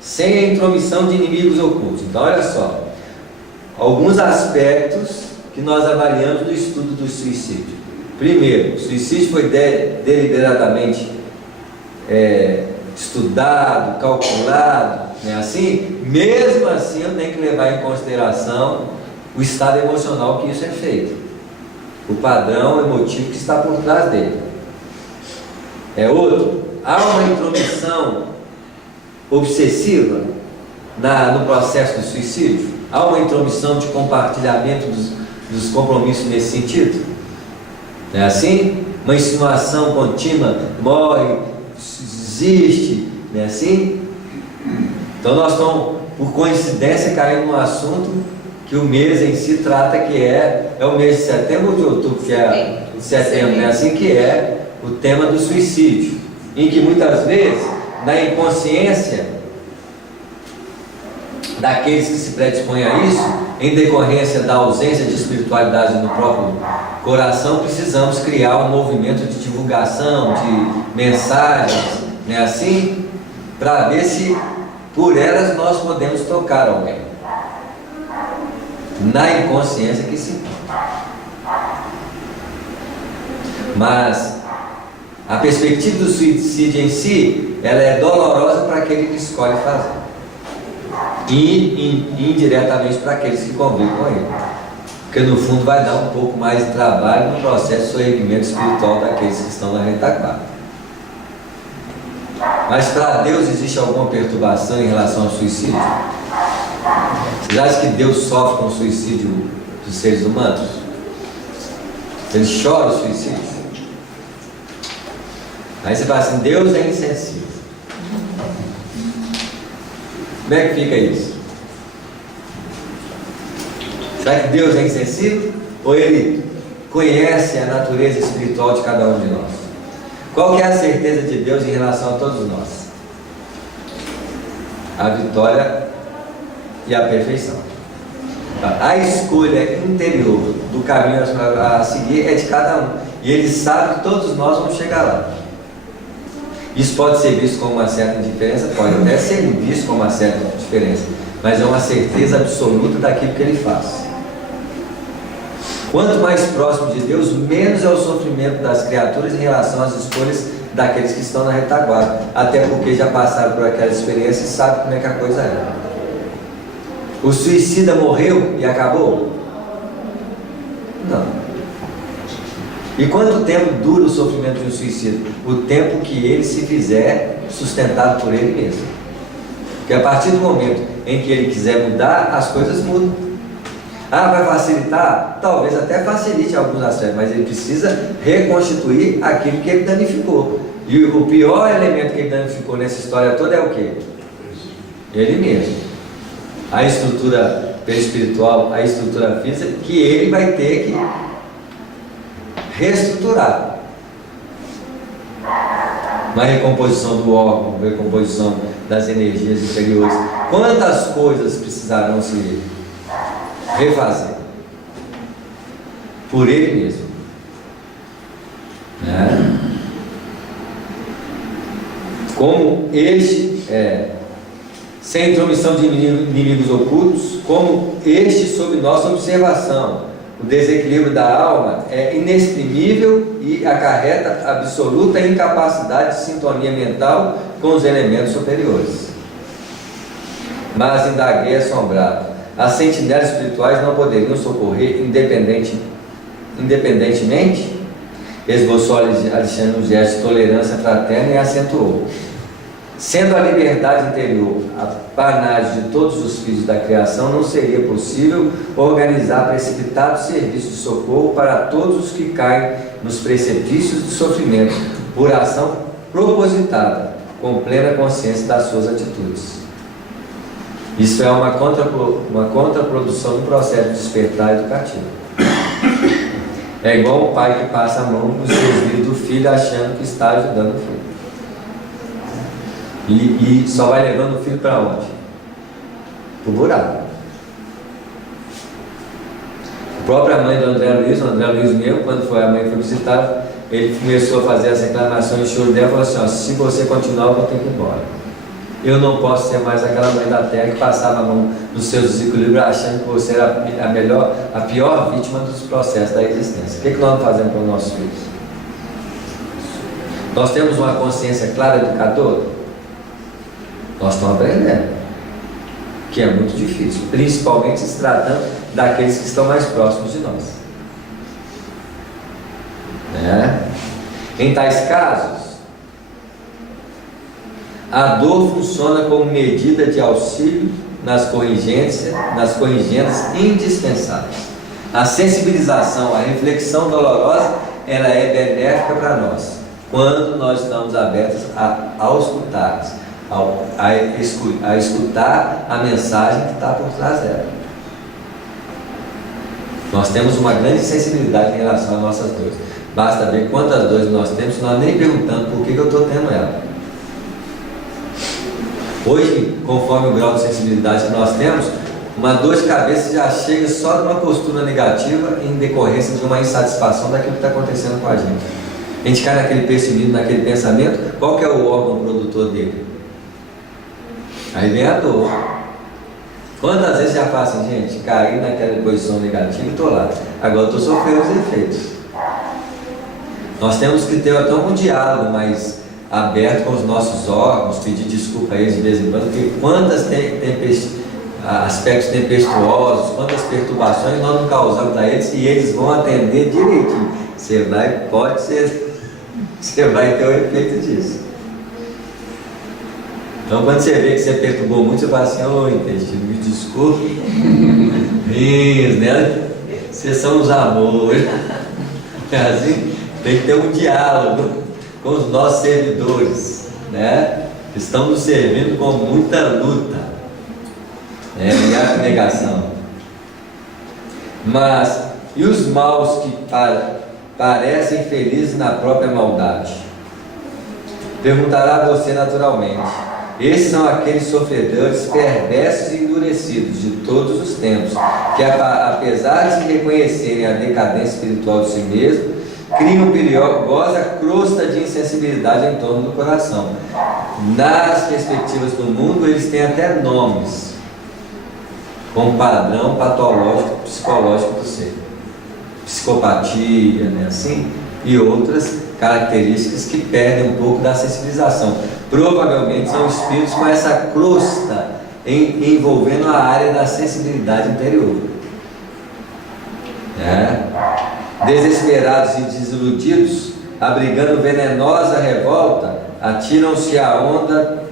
sem a intromissão de inimigos ocultos. Então olha só, alguns aspectos que nós avaliamos no estudo do suicídio. Primeiro, o suicídio foi deliberadamente estudado, calculado, não é assim? Mesmo assim eu tenho que levar em consideração o estado emocional que isso é feito, o padrão emotivo que está por trás dele. Outro, há uma intromissão obsessiva no processo do suicídio? Há uma intromissão de compartilhamento dos compromissos nesse sentido? Não é assim? Uma insinuação contínua, morre, desiste, não é assim? Então nós estamos, por coincidência, caindo num assunto que o mês em si trata, que é o mês de setembro ou de outubro, que é de setembro, né? Assim que é o tema do suicídio, em que muitas vezes, na inconsciência daqueles que se predispõem a isso, em decorrência da ausência de espiritualidade no próprio coração, precisamos criar um movimento de divulgação, de mensagens, né, assim, para ver se por elas nós podemos tocar alguém, na inconsciência que se encontra. Mas a perspectiva do suicídio em si, ela é dolorosa para aquele que escolhe fazer, e indiretamente para aqueles que convivem com ele, porque no fundo vai dar um pouco mais de trabalho no processo de soerguimento espiritual daqueles que estão na retaguarda. Mas para Deus existe alguma perturbação em relação ao suicídio? Vocês acham que Deus sofre com o suicídio dos seres humanos? Ele chora o suicídio? Aí você fala assim, Deus é insensível. Como é que fica isso? Será que Deus é insensível? Ou Ele conhece a natureza espiritual de cada um de nós? Qual que é a certeza de Deus em relação a todos nós? A vitória e a perfeição. A escolha interior do caminho a seguir é de cada um. E Ele sabe que todos nós vamos chegar lá. Isso pode ser visto como uma certa indiferença, pode até ser visto como uma certa diferença, mas é uma certeza absoluta daquilo que Ele faz. Quanto mais próximo de Deus, menos é o sofrimento das criaturas em relação às escolhas daqueles que estão na retaguarda, até porque já passaram por aquela experiência e sabem como é que a coisa é. O suicida morreu e acabou? Não. E quanto tempo dura o sofrimento de um suicida? O tempo que ele se fizer sustentado por ele mesmo. Porque a partir do momento em que ele quiser mudar, as coisas mudam. Ah, vai facilitar? Talvez até facilite alguns aspectos, mas ele precisa reconstituir aquilo que ele danificou. E o pior elemento que ele danificou nessa história toda é o quê? Ele mesmo. A estrutura espiritual, a estrutura física, que ele vai ter que reestruturar. Uma recomposição do órgão, uma recomposição das energias inferiores. Quantas coisas precisarão se refazer por ele mesmo, né? Como este sem intromissão de inimigos ocultos, como este sob nossa observação. O desequilíbrio da alma é inexprimível e acarreta absoluta incapacidade de sintonia mental com os elementos superiores. Mas indaguei assombrado. As sentinelas espirituais não poderiam socorrer independentemente? Esboçou Alexandre um gesto de tolerância fraterna e acentuou: sendo a liberdade interior a panagem de todos os filhos da criação, não seria possível organizar precipitado serviço de socorro para todos os que caem nos precipícios do sofrimento, por ação propositada, com plena consciência das suas atitudes. Isso é uma contraprodução do processo de despertar educativo. É igual o pai que passa a mão nos ouvidos do filho achando que está ajudando o filho. E só vai levando o filho para onde? Para o buraco. A própria mãe do André Luiz, o André Luiz mesmo, quando a mãe foi visitar, ele começou a fazer as reclamações, o choro dela, e falou assim: ó, se você continuar, eu vou ter que ir embora. Eu não posso ser mais aquela mãe da terra que passava a mão nos seus desequilíbrios achando que você era a pior vítima dos processos da existência. O que nós não fazemos com os nossos filhos? Nós temos uma consciência clara educadora? Nós estamos aprendendo, que é muito difícil, principalmente se tratando daqueles que estão mais próximos de nós. Em tais casos, a dor funciona como medida de auxílio nas corrigências indispensáveis. A sensibilização, a reflexão dolorosa, ela é benéfica para nós, quando nós estamos abertos a escutar a mensagem que está por trás dela. Nós temos uma grande sensibilidade em relação às nossas dores. Basta ver quantas dores nós temos, nós nem perguntando por que eu estou tendo ela. Hoje, conforme o grau de sensibilidade que nós temos, uma dor de cabeça já chega só de uma postura negativa em decorrência de uma insatisfação daquilo que está acontecendo com a gente. A gente cai naquele pessimismo, naquele pensamento. Qual que é o órgão produtor dele? Aí vem a dor. Quantas vezes já faço, gente, caí naquela posição negativa e estou lá. Agora estou sofrendo os efeitos. Nós temos que ter até um diálogo mais aberto com os nossos órgãos, pedir desculpa a eles de vez em quando, porque quantas aspectos tempestuosos, quantas perturbações nós não causamos a eles e eles vão atender direitinho. Você vai ter o efeito disso. Então, quando você vê que você perturbou muito, você fala assim: ô intestino, me desculpe. Isso, né? Vocês são os amores. É assim, tem que ter um diálogo com os nossos servidores, né? Estão nos servindo com muita luta, né? E a negação. Mas, e os maus que parecem felizes na própria maldade? Perguntará você naturalmente. Esses são aqueles sofredores perversos e endurecidos de todos os tempos, que apesar de reconhecerem a decadência espiritual de si mesmo, criam perigosa crosta de insensibilidade em torno do coração. Nas perspectivas do mundo, eles têm até nomes, como padrão patológico psicológico do ser, psicopatia, né, assim, e outras características que perdem um pouco da sensibilização. Provavelmente são espíritos com essa crosta envolvendo a área da sensibilidade interior, né? Desesperados e desiludidos, abrigando venenosa revolta, atiram-se à onda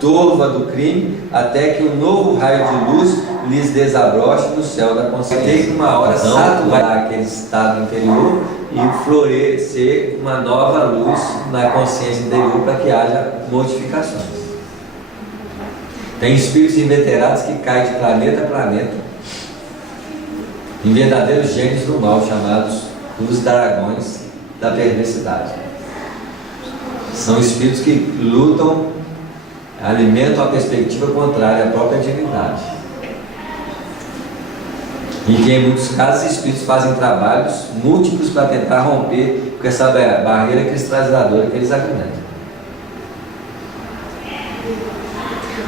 turva do crime, até que um novo raio de luz lhes desabroche no céu da consciência. Tem que uma hora saturar aquele estado interior e florescer uma nova luz na consciência interior para que haja modificações. Tem espíritos inveterados que caem de planeta a planeta em verdadeiros gênios do mal, chamados os dragões da perversidade. São espíritos que lutam, alimentam a perspectiva contrária à própria divindade. E que em muitos casos espíritos fazem trabalhos múltiplos para tentar romper com essa barreira cristalizadora que eles alimentam.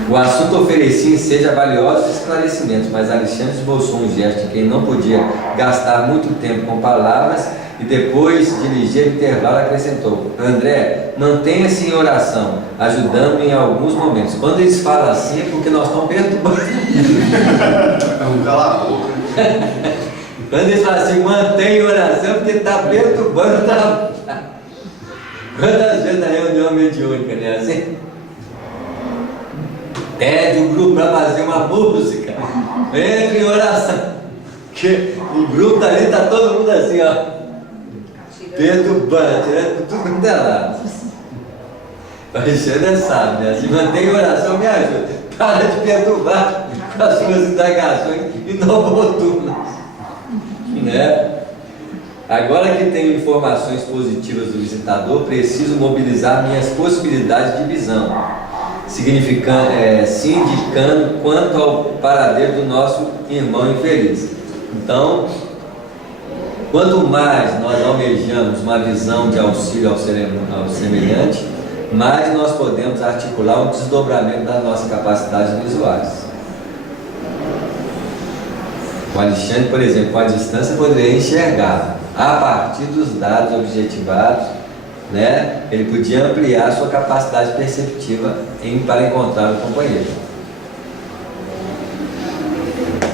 O assunto oferecia seja valiosos esclarecimentos, mas Alexandre esboçou um gesto de quem não podia gastar muito tempo com palavras e depois de ligeiro intervalo acrescentou: André, mantenha-se em oração, ajudando-me em alguns momentos. Quando eles falam assim é porque nós estamos perturbando. Vamos calar a boca. Quando eles falam assim, mantenha em oração, porque está perturbando o trabalho. Quantas vezes na reunião mediúnica, né? Assim, pede o grupo para fazer uma música, entre em oração, que o grupo dali está todo mundo assim, ó, perturbando, tirando tudo quanto é lado. O Alexandre sabe, né? Se mantém em oração, me ajuda. Para de perturbar com as suas indagações inoportunas, né? Agora que tenho informações positivas do visitador, preciso mobilizar minhas possibilidades de visão, se indicando quanto ao paradeiro do nosso irmão infeliz. Então, quanto mais nós almejamos uma visão de auxílio ao semelhante, mais nós podemos articular um desdobramento das nossas capacidades visuais. O Alexandre, por exemplo, com a distância poderia enxergar a partir dos dados objetivados, né? Ele podia ampliar a sua capacidade perceptiva para encontrar o companheiro.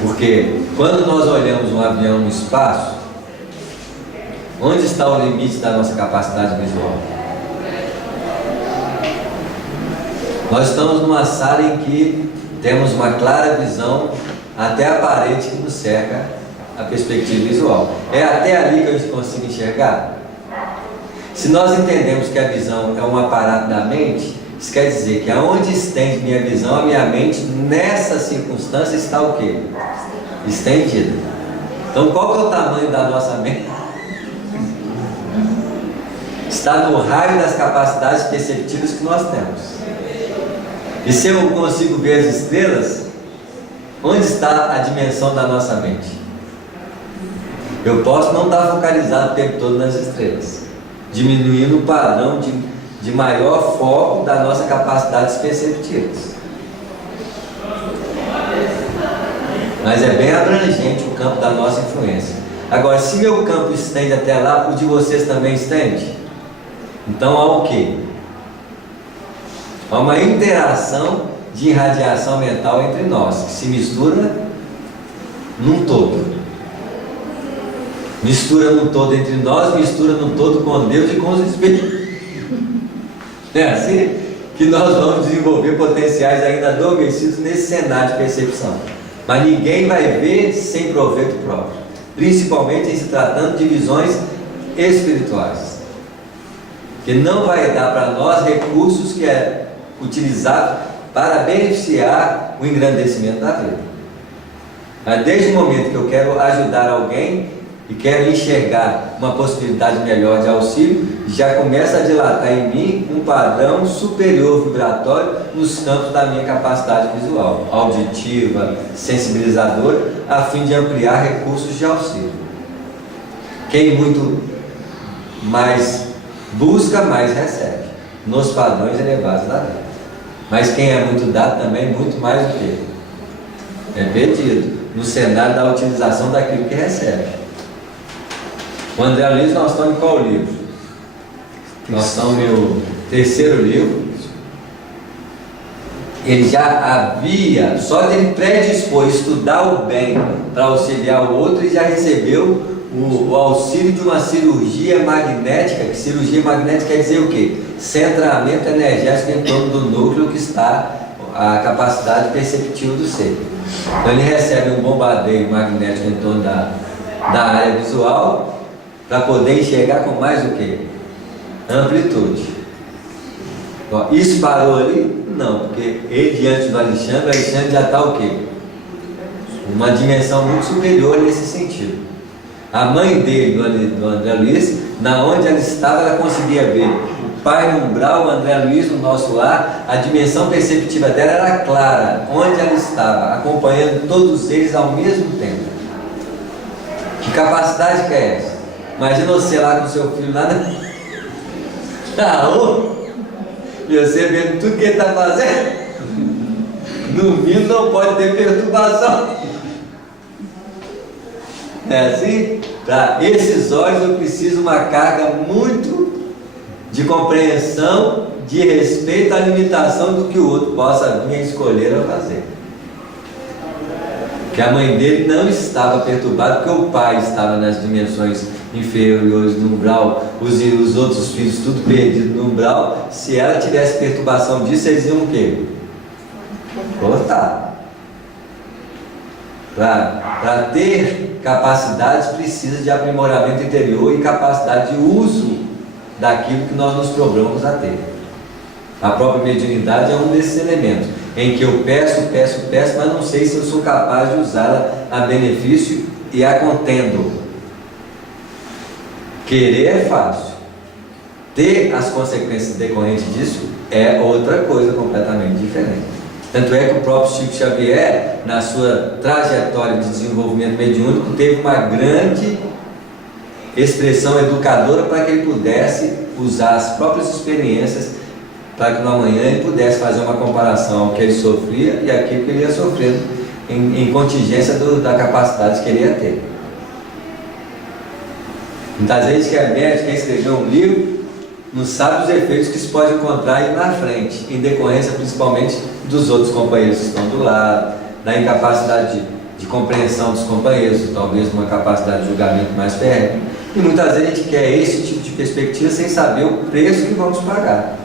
Porque quando nós olhamos um avião no espaço, onde está o limite da nossa capacidade visual? Nós estamos numa sala em que temos uma clara visão até a parede que nos cerca a perspectiva visual. É até ali que a gente consegue enxergar? Se nós entendemos que a visão é um aparato da mente, isso quer dizer que aonde estende minha visão, a minha mente, nessa circunstância está o quê? Estendida. Então, qual que é o tamanho da nossa mente? Está no raio das capacidades perceptivas que nós temos. E se eu consigo ver as estrelas, onde está a dimensão da nossa mente? Eu posso não estar focalizado o tempo todo nas estrelas, diminuindo o padrão de maior foco das nossas capacidades perceptivas. Mas é bem abrangente o campo da nossa influência. Agora, se meu campo estende até lá, o de vocês também estende? Então há o quê? Há uma interação de irradiação mental entre nós, que se mistura num todo. Mistura num todo entre nós, mistura num todo com Deus e com os Espíritos. É assim que nós vamos desenvolver potenciais ainda adormecidos nesse cenário de percepção. Mas ninguém vai ver sem proveito próprio, principalmente em se tratando de visões espirituais, que não vai dar para nós recursos que é utilizado para beneficiar o engrandecimento da vida. Mas desde o momento que eu quero ajudar alguém e quero enxergar uma possibilidade melhor de auxílio, já começa a dilatar em mim um padrão superior vibratório nos campos da minha capacidade visual, auditiva, sensibilizadora, a fim de ampliar recursos de auxílio. Quem muito mais busca, mais recebe, nos padrões elevados da vida. Mas quem é muito dado também, muito mais do que é pedido, no cenário da utilização daquilo que recebe. O André Luiz, nós estamos em qual livro? Nós estamos no terceiro livro. Ele já havia, só de ele predispor, estudar o bem para auxiliar o outro, ele já recebeu o auxílio de uma cirurgia magnética. Que cirurgia magnética quer dizer o quê? Centramento energético em torno do núcleo que está a capacidade perceptiva do ser. Então ele recebe um bombardeio magnético em torno da área visual, para poder enxergar com mais o que? Amplitude. Ó, isso parou ali? Não, porque ele diante do Alexandre, o Alexandre já está o quê? Uma dimensão muito superior nesse sentido. A mãe dele, do André Luiz, na onde ela estava, ela conseguia ver o pai no umbral, o André Luiz no nosso lar, a dimensão perceptiva dela era clara, onde ela estava, acompanhando todos eles ao mesmo tempo. Que capacidade que é essa? Imagina você lá com seu filho lá na rua, e você vendo tudo que ele está fazendo. No mínimo não pode ter perturbação. É assim? Para esses olhos eu preciso uma carga muito de compreensão, de respeito à limitação do que o outro possa vir a escolher a fazer. Que a mãe dele não estava perturbada, porque o pai estava nas dimensões inferiores do umbral, os outros filhos tudo perdido no umbral. Se ela tivesse perturbação disso, eles iam o quê? Cortar. Para ter capacidades, precisa de aprimoramento interior e capacidade de uso daquilo que nós nos programamos a ter. A própria mediunidade é um desses elementos, em que eu peço, mas não sei se eu sou capaz de usá-la a benefício e a contendo. Querer é fácil, ter as consequências decorrentes disso é outra coisa completamente diferente. Tanto é que o próprio Chico Xavier, na sua trajetória de desenvolvimento mediúnico, teve uma grande expressão educadora para que ele pudesse usar as próprias experiências, para que no amanhã ele pudesse fazer uma comparação ao que ele sofria e aquilo que ele ia sofrendo em contingência da capacidade que ele ia ter. Muitas vezes que é médico, quer escrever um livro, não sabe os efeitos que se pode encontrar aí na frente, em decorrência principalmente dos outros companheiros que estão do lado, da incapacidade de compreensão dos companheiros, talvez uma capacidade de julgamento mais férrea. E muitas vezes a gente quer esse tipo de perspectiva sem saber o preço que vamos pagar.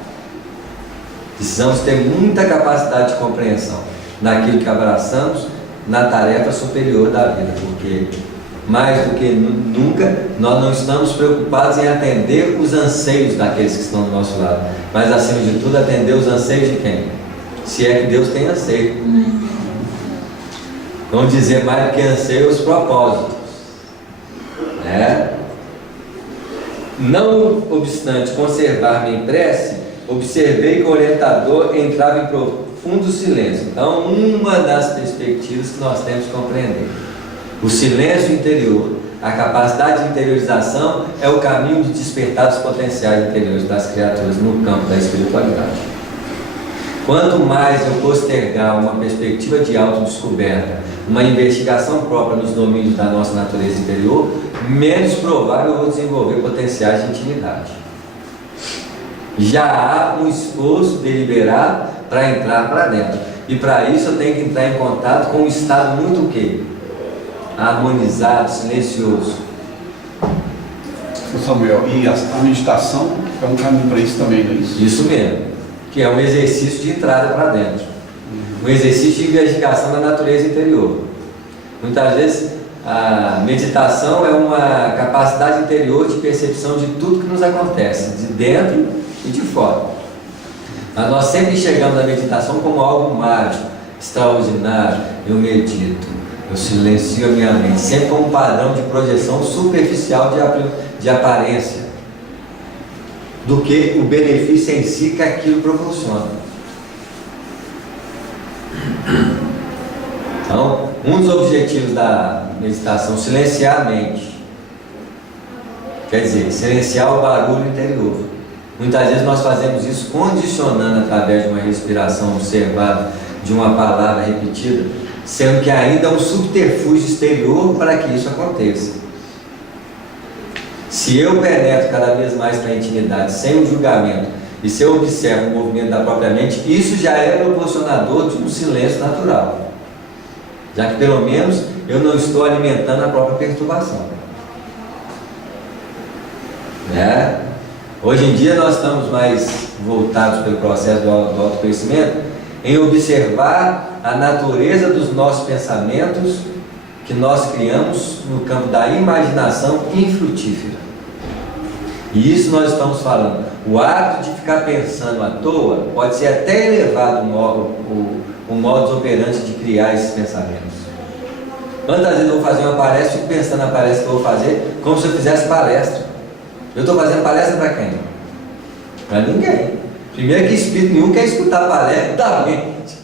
Precisamos ter muita capacidade de compreensão naquilo que abraçamos, na tarefa superior da vida, porque mais do que nunca nós não estamos preocupados em atender os anseios daqueles que estão do nosso lado, mas acima de tudo atender os anseios de quem? Se é que Deus tem anseio. Vamos dizer mais do que anseio, os propósitos. né? Não obstante conservar-me em prece, observei que o orientador entrava em profundo silêncio. Então, uma das perspectivas que nós temos que compreender: o silêncio interior, a capacidade de interiorização é o caminho de despertar os potenciais interiores das criaturas no campo da espiritualidade. Quanto mais eu postergar uma perspectiva de autodescoberta, uma investigação própria nos domínios da nossa natureza interior, menos provável eu vou desenvolver potenciais de intimidade. Já há um esforço deliberado para entrar para dentro. E para isso eu tenho que entrar em contato com um estado muito o quê? Harmonizado, silencioso. Samuel, e a meditação é um caminho para isso também, não é isso? Isso mesmo, que é um exercício de entrada para dentro. Um exercício de investigação da natureza interior. Muitas vezes a meditação é uma capacidade interior de percepção de tudo que nos acontece, de dentro e de fora. Mas nós sempre enxergamos a meditação como algo mágico, extraordinário. Eu medito, eu silencio a minha mente, sempre como um padrão de projeção superficial de aparência, do que o benefício em si que aquilo proporciona. Então, um dos objetivos da meditação, silenciar a mente, quer dizer, silenciar o barulho interior. Muitas vezes nós fazemos isso condicionando através de uma respiração observada, de uma palavra repetida, sendo que ainda é um subterfúgio exterior para que isso aconteça. Se eu penetro cada vez mais para a intimidade, sem o julgamento, e se eu observo o movimento da própria mente, isso já é proporcionador de um silêncio natural, já que pelo menos eu não estou alimentando a própria perturbação, né? Hoje em dia nós estamos mais voltados pelo processo do autoconhecimento em observar a natureza dos nossos pensamentos que nós criamos no campo da imaginação infrutífera. E isso nós estamos falando. O hábito de ficar pensando à toa pode ser até elevado o modus operandi de criar esses pensamentos. Quantas vezes eu vou fazer uma palestra e fico pensando na palestra que eu vou fazer como se eu fizesse palestra. Eu estou fazendo palestra para quem? Para ninguém. Primeiro que espírito nenhum quer escutar palestra da mente.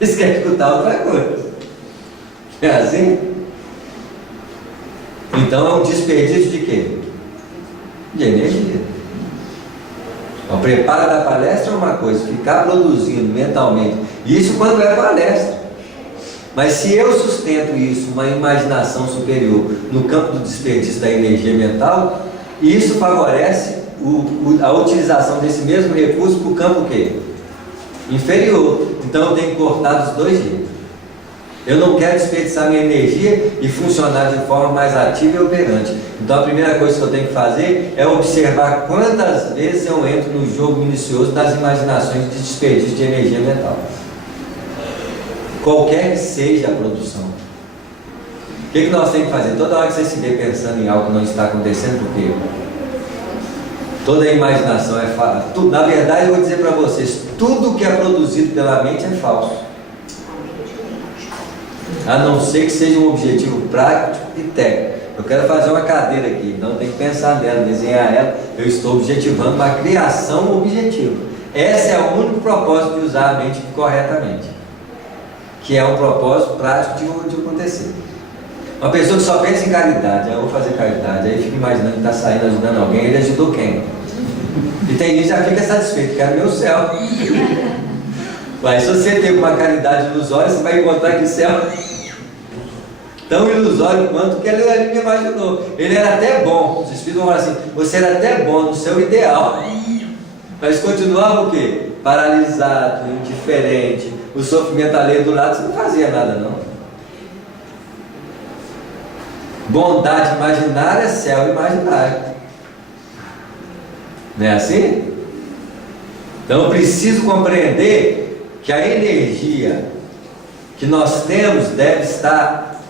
Eles querem escutar outra coisa. É assim? Então é um desperdício de quê? De energia. O preparo da palestra é uma coisa, ficar produzindo mentalmente. Isso quando é palestra. Mas se eu sustento isso, uma imaginação superior, no campo do desperdício da energia mental, isso favorece a utilização desse mesmo recurso para o campo o quê? Inferior. Então eu tenho que cortar dos dois jeitos. Eu não quero desperdiçar minha energia e funcionar de forma mais ativa e operante. Então a primeira coisa que eu tenho que fazer é observar quantas vezes eu entro no jogo minucioso das imaginações de desperdício de energia mental. Qualquer que seja a produção. O que nós temos que fazer? Toda hora que você se vê pensando em algo que não está acontecendo, por quê? Toda a imaginação é falsa. Na verdade, eu vou dizer para vocês, tudo que é produzido pela mente é falso. A não ser que seja um objetivo prático e técnico. Eu quero fazer uma cadeira aqui, então eu tenho que pensar nela, desenhar ela. Eu estou objetivando uma criação objetiva. Esse é o único propósito de usar a mente corretamente, que é um propósito prático de acontecer. Uma pessoa que só pensa em caridade, eu vou fazer caridade, aí fica imaginando que está saindo ajudando alguém, ele ajudou quem? E tem gente que já fica satisfeito, quero meu céu. Mas se você tem uma caridade ilusória, você vai encontrar que céu tão ilusório quanto que ele me imaginou. Ele era até bom, os espíritos vão falar assim, você era até bom no seu ideal, mas continuava o quê? Paralisado, indiferente, o sofrimento alheio do lado, você não fazia nada não. Bondade imaginária é céu imaginário. Não é assim? Então eu preciso compreender que a energia que nós temos deve estar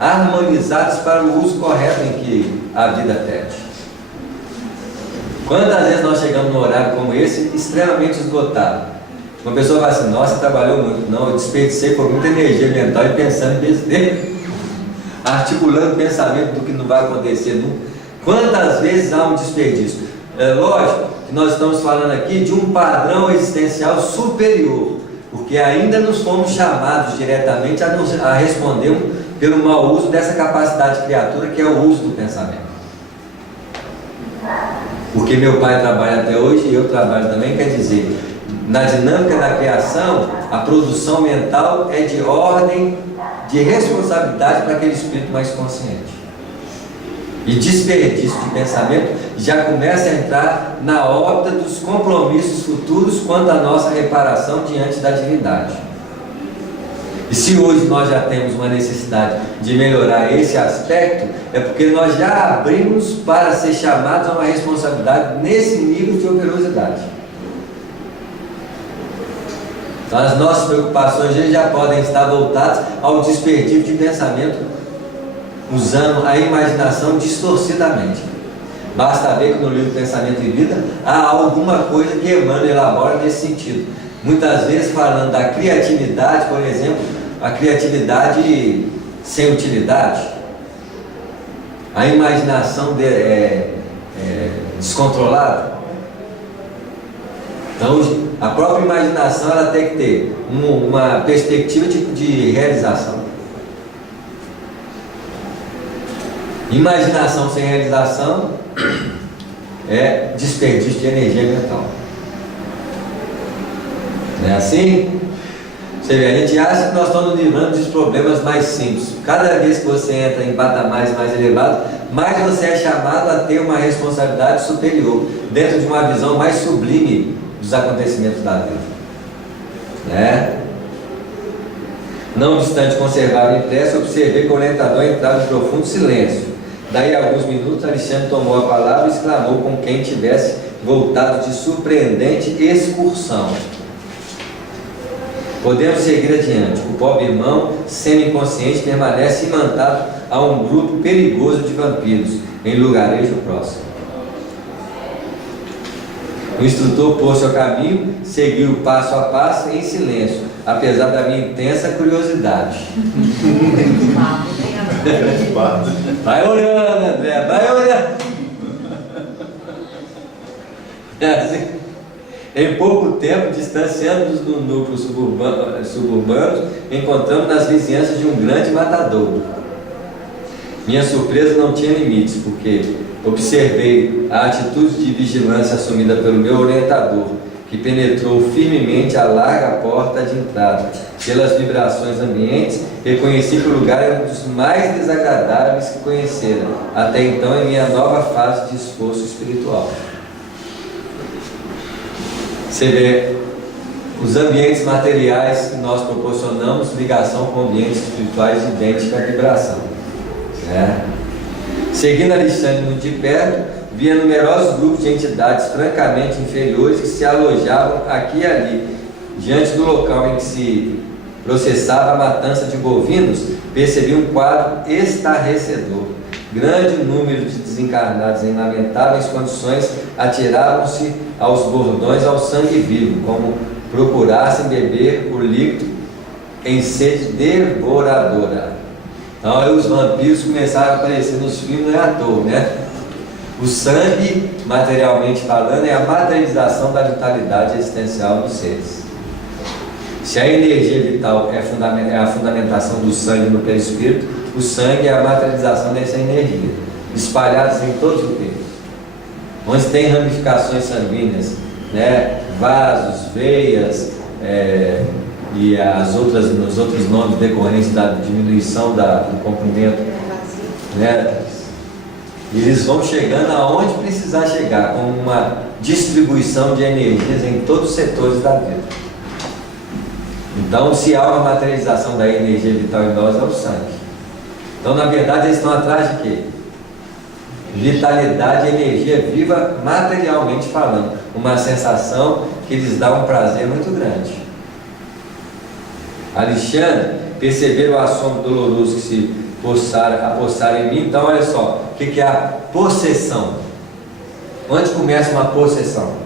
harmonizadas para o uso correto em que a vida pede. Quantas vezes nós chegamos num horário como esse, extremamente esgotado? Uma pessoa fala assim, nossa, trabalhou muito. Não, eu desperdicei por muita energia mental e pensando em besteira. articulando o pensamento do que não vai acontecer nunca. Quantas vezes há um desperdício? É lógico que nós estamos falando aqui de um padrão existencial superior, porque ainda nos fomos chamados diretamente a responder pelo mau uso dessa capacidade criatura que é o uso do pensamento. Porque meu pai trabalha até hoje e eu trabalho também, quer dizer, na dinâmica da criação, a produção mental é de ordem de responsabilidade para aquele espírito mais consciente. E desperdício de pensamento já começa a entrar na órbita dos compromissos futuros quanto à nossa reparação diante da divindade. E se hoje nós já temos uma necessidade de melhorar esse aspecto, é porque nós já abrimos para ser chamados a uma responsabilidade nesse nível de operosidade. Então as nossas preocupações já podem estar voltadas ao desperdício de pensamento, usando a imaginação distorcidamente. Basta ver que no livro Pensamento e Vida há alguma coisa que Emmanuel elabora nesse sentido. Muitas vezes falando da criatividade, por exemplo, a criatividade sem utilidade, a imaginação descontrolada. Então, a própria imaginação ela tem que ter uma perspectiva de realização. Imaginação sem realização é desperdício de energia mental. Não é assim? Você vê, a gente acha que nós estamos livrando dos problemas mais simples. Cada vez que você entra em patamares mais elevados, mais você é chamado a ter uma responsabilidade superior, dentro de uma visão mais sublime dos acontecimentos da vida. Né? Não obstante conservar o impresso, observei que o orientador entrava em profundo silêncio. Daí a alguns minutos, Alexandre tomou a palavra e exclamou com quem tivesse voltado de surpreendente excursão: podemos seguir adiante. O pobre irmão, semi-inconsciente, permanece imantado a um grupo perigoso de vampiros em lugarejo próximo. O instrutor pôs-se ao caminho, seguiu passo a passo em silêncio, apesar da minha intensa curiosidade. Vai olhando, André, vai olhando. É assim. Em pouco tempo, distanciando-nos do núcleo suburbano, encontramos nas vizinhanças de um grande matadouro. Minha surpresa não tinha limites, porque observei a atitude de vigilância assumida pelo meu orientador, que penetrou firmemente a larga porta de entrada. Pelas vibrações ambientes, reconheci que o lugar era um dos mais desagradáveis que conhecera, até então em minha nova fase de esforço espiritual. Você vê, os ambientes materiais que nós proporcionamos ligação com ambientes espirituais idênticos à vibração. Né? Seguindo Alexandre muito de perto, via numerosos grupos de entidades francamente inferiores que se alojavam aqui e ali. Diante do local em que se processava a matança de bovinos, percebi um quadro estarrecedor. Grande número de desencarnados em lamentáveis condições atiravam-se aos bordões ao sangue vivo, como procurassem beber o líquido em sede devoradora. Então aí os vampiros começaram a aparecer nos filmes, não é à toa, né? O sangue, materialmente falando, é a materialização da vitalidade existencial dos seres. Se a energia vital é a fundamentação do sangue no perispírito, o sangue é a materialização dessa energia, espalhadas em todos os corpos. Onde tem ramificações sanguíneas, né? Vasos, veias, e os outros nomes decorrentes da diminuição do comprimento, né? E eles vão chegando aonde precisar chegar, com uma distribuição de energias em todos os setores da vida. Então, se há uma materialização da energia vital em nós, é o sangue. Então, na verdade, eles estão atrás de quê? Vitalidade e energia viva, materialmente falando. Uma sensação que lhes dá um prazer muito grande. Alexandre perceberam o assombro doloroso que se apossaram em mim. Então, olha só, o que é a possessão? Onde começa uma possessão?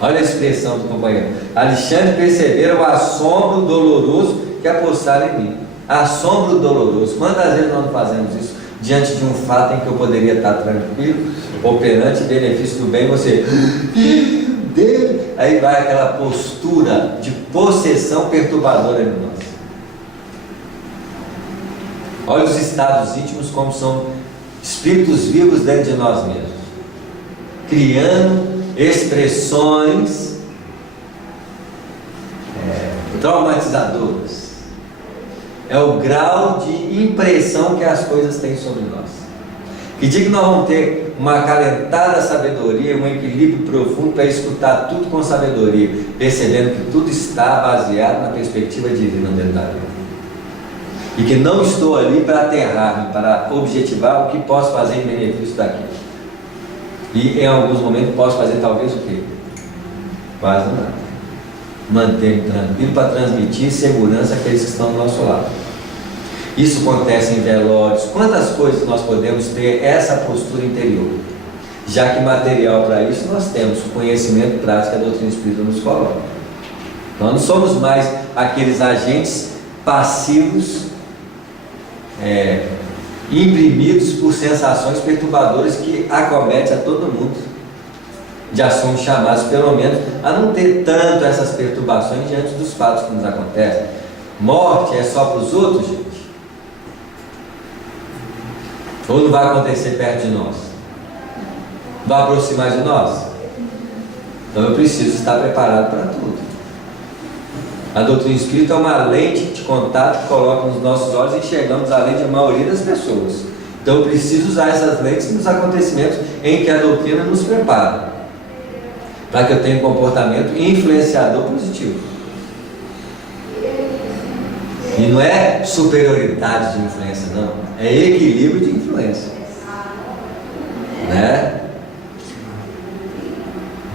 Olha a expressão do companheiro. Alexandre perceberam o assombro doloroso que apossaram em mim. Assombro doloroso. Quantas vezes nós não fazemos isso diante de um fato em que eu poderia estar tranquilo, operante, benefício do bem, você... Deus. Aí vai aquela postura de possessão perturbadora em nós. Olha os estados íntimos como são espíritos vivos dentro de nós mesmos, criando expressões traumatizadoras. É o grau de impressão que as coisas têm sobre nós. Que dia que nós vamos ter uma acalentada sabedoria, um equilíbrio profundo para escutar tudo com sabedoria, percebendo que tudo está baseado na perspectiva divina dentro da vida. E que não estou ali para aterrar-me, para objetivar o que posso fazer em benefício daquilo. E em alguns momentos posso fazer talvez o quê? Quase nada. Manter-me tranquilo para transmitir segurança àqueles que estão do nosso lado. Isso acontece em velórios. Quantas coisas nós podemos ter essa postura interior? Já que material para isso nós temos, o conhecimento prático que a doutrina espírita nos coloca. Nós não somos mais aqueles agentes passivos, imprimidos por sensações perturbadoras que acometem a todo mundo. Já somos chamados, pelo menos, a não ter tanto essas perturbações diante dos fatos que nos acontecem. Morte é só para os outros, gente? Ou não vai acontecer perto de nós? Vai aproximar de nós? Então eu preciso estar preparado para tudo. A doutrina espírita é uma lente de contato que coloca nos nossos olhos e enxergamos além de a maioria das pessoas. Então eu preciso usar essas lentes nos acontecimentos em que a doutrina nos prepara, para que eu tenha um comportamento influenciador positivo. E não é superioridade de influência, não. É equilíbrio de influência. Né?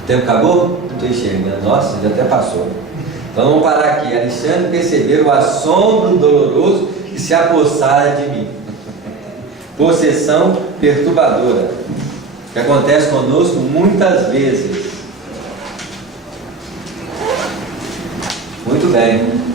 O tempo acabou? Não estou enxergando. Nossa, já até passou. Então vamos parar aqui. Alexandre perceber o assombro doloroso que se apossara de mim. Possessão perturbadora, que acontece conosco muitas vezes. Muito bem.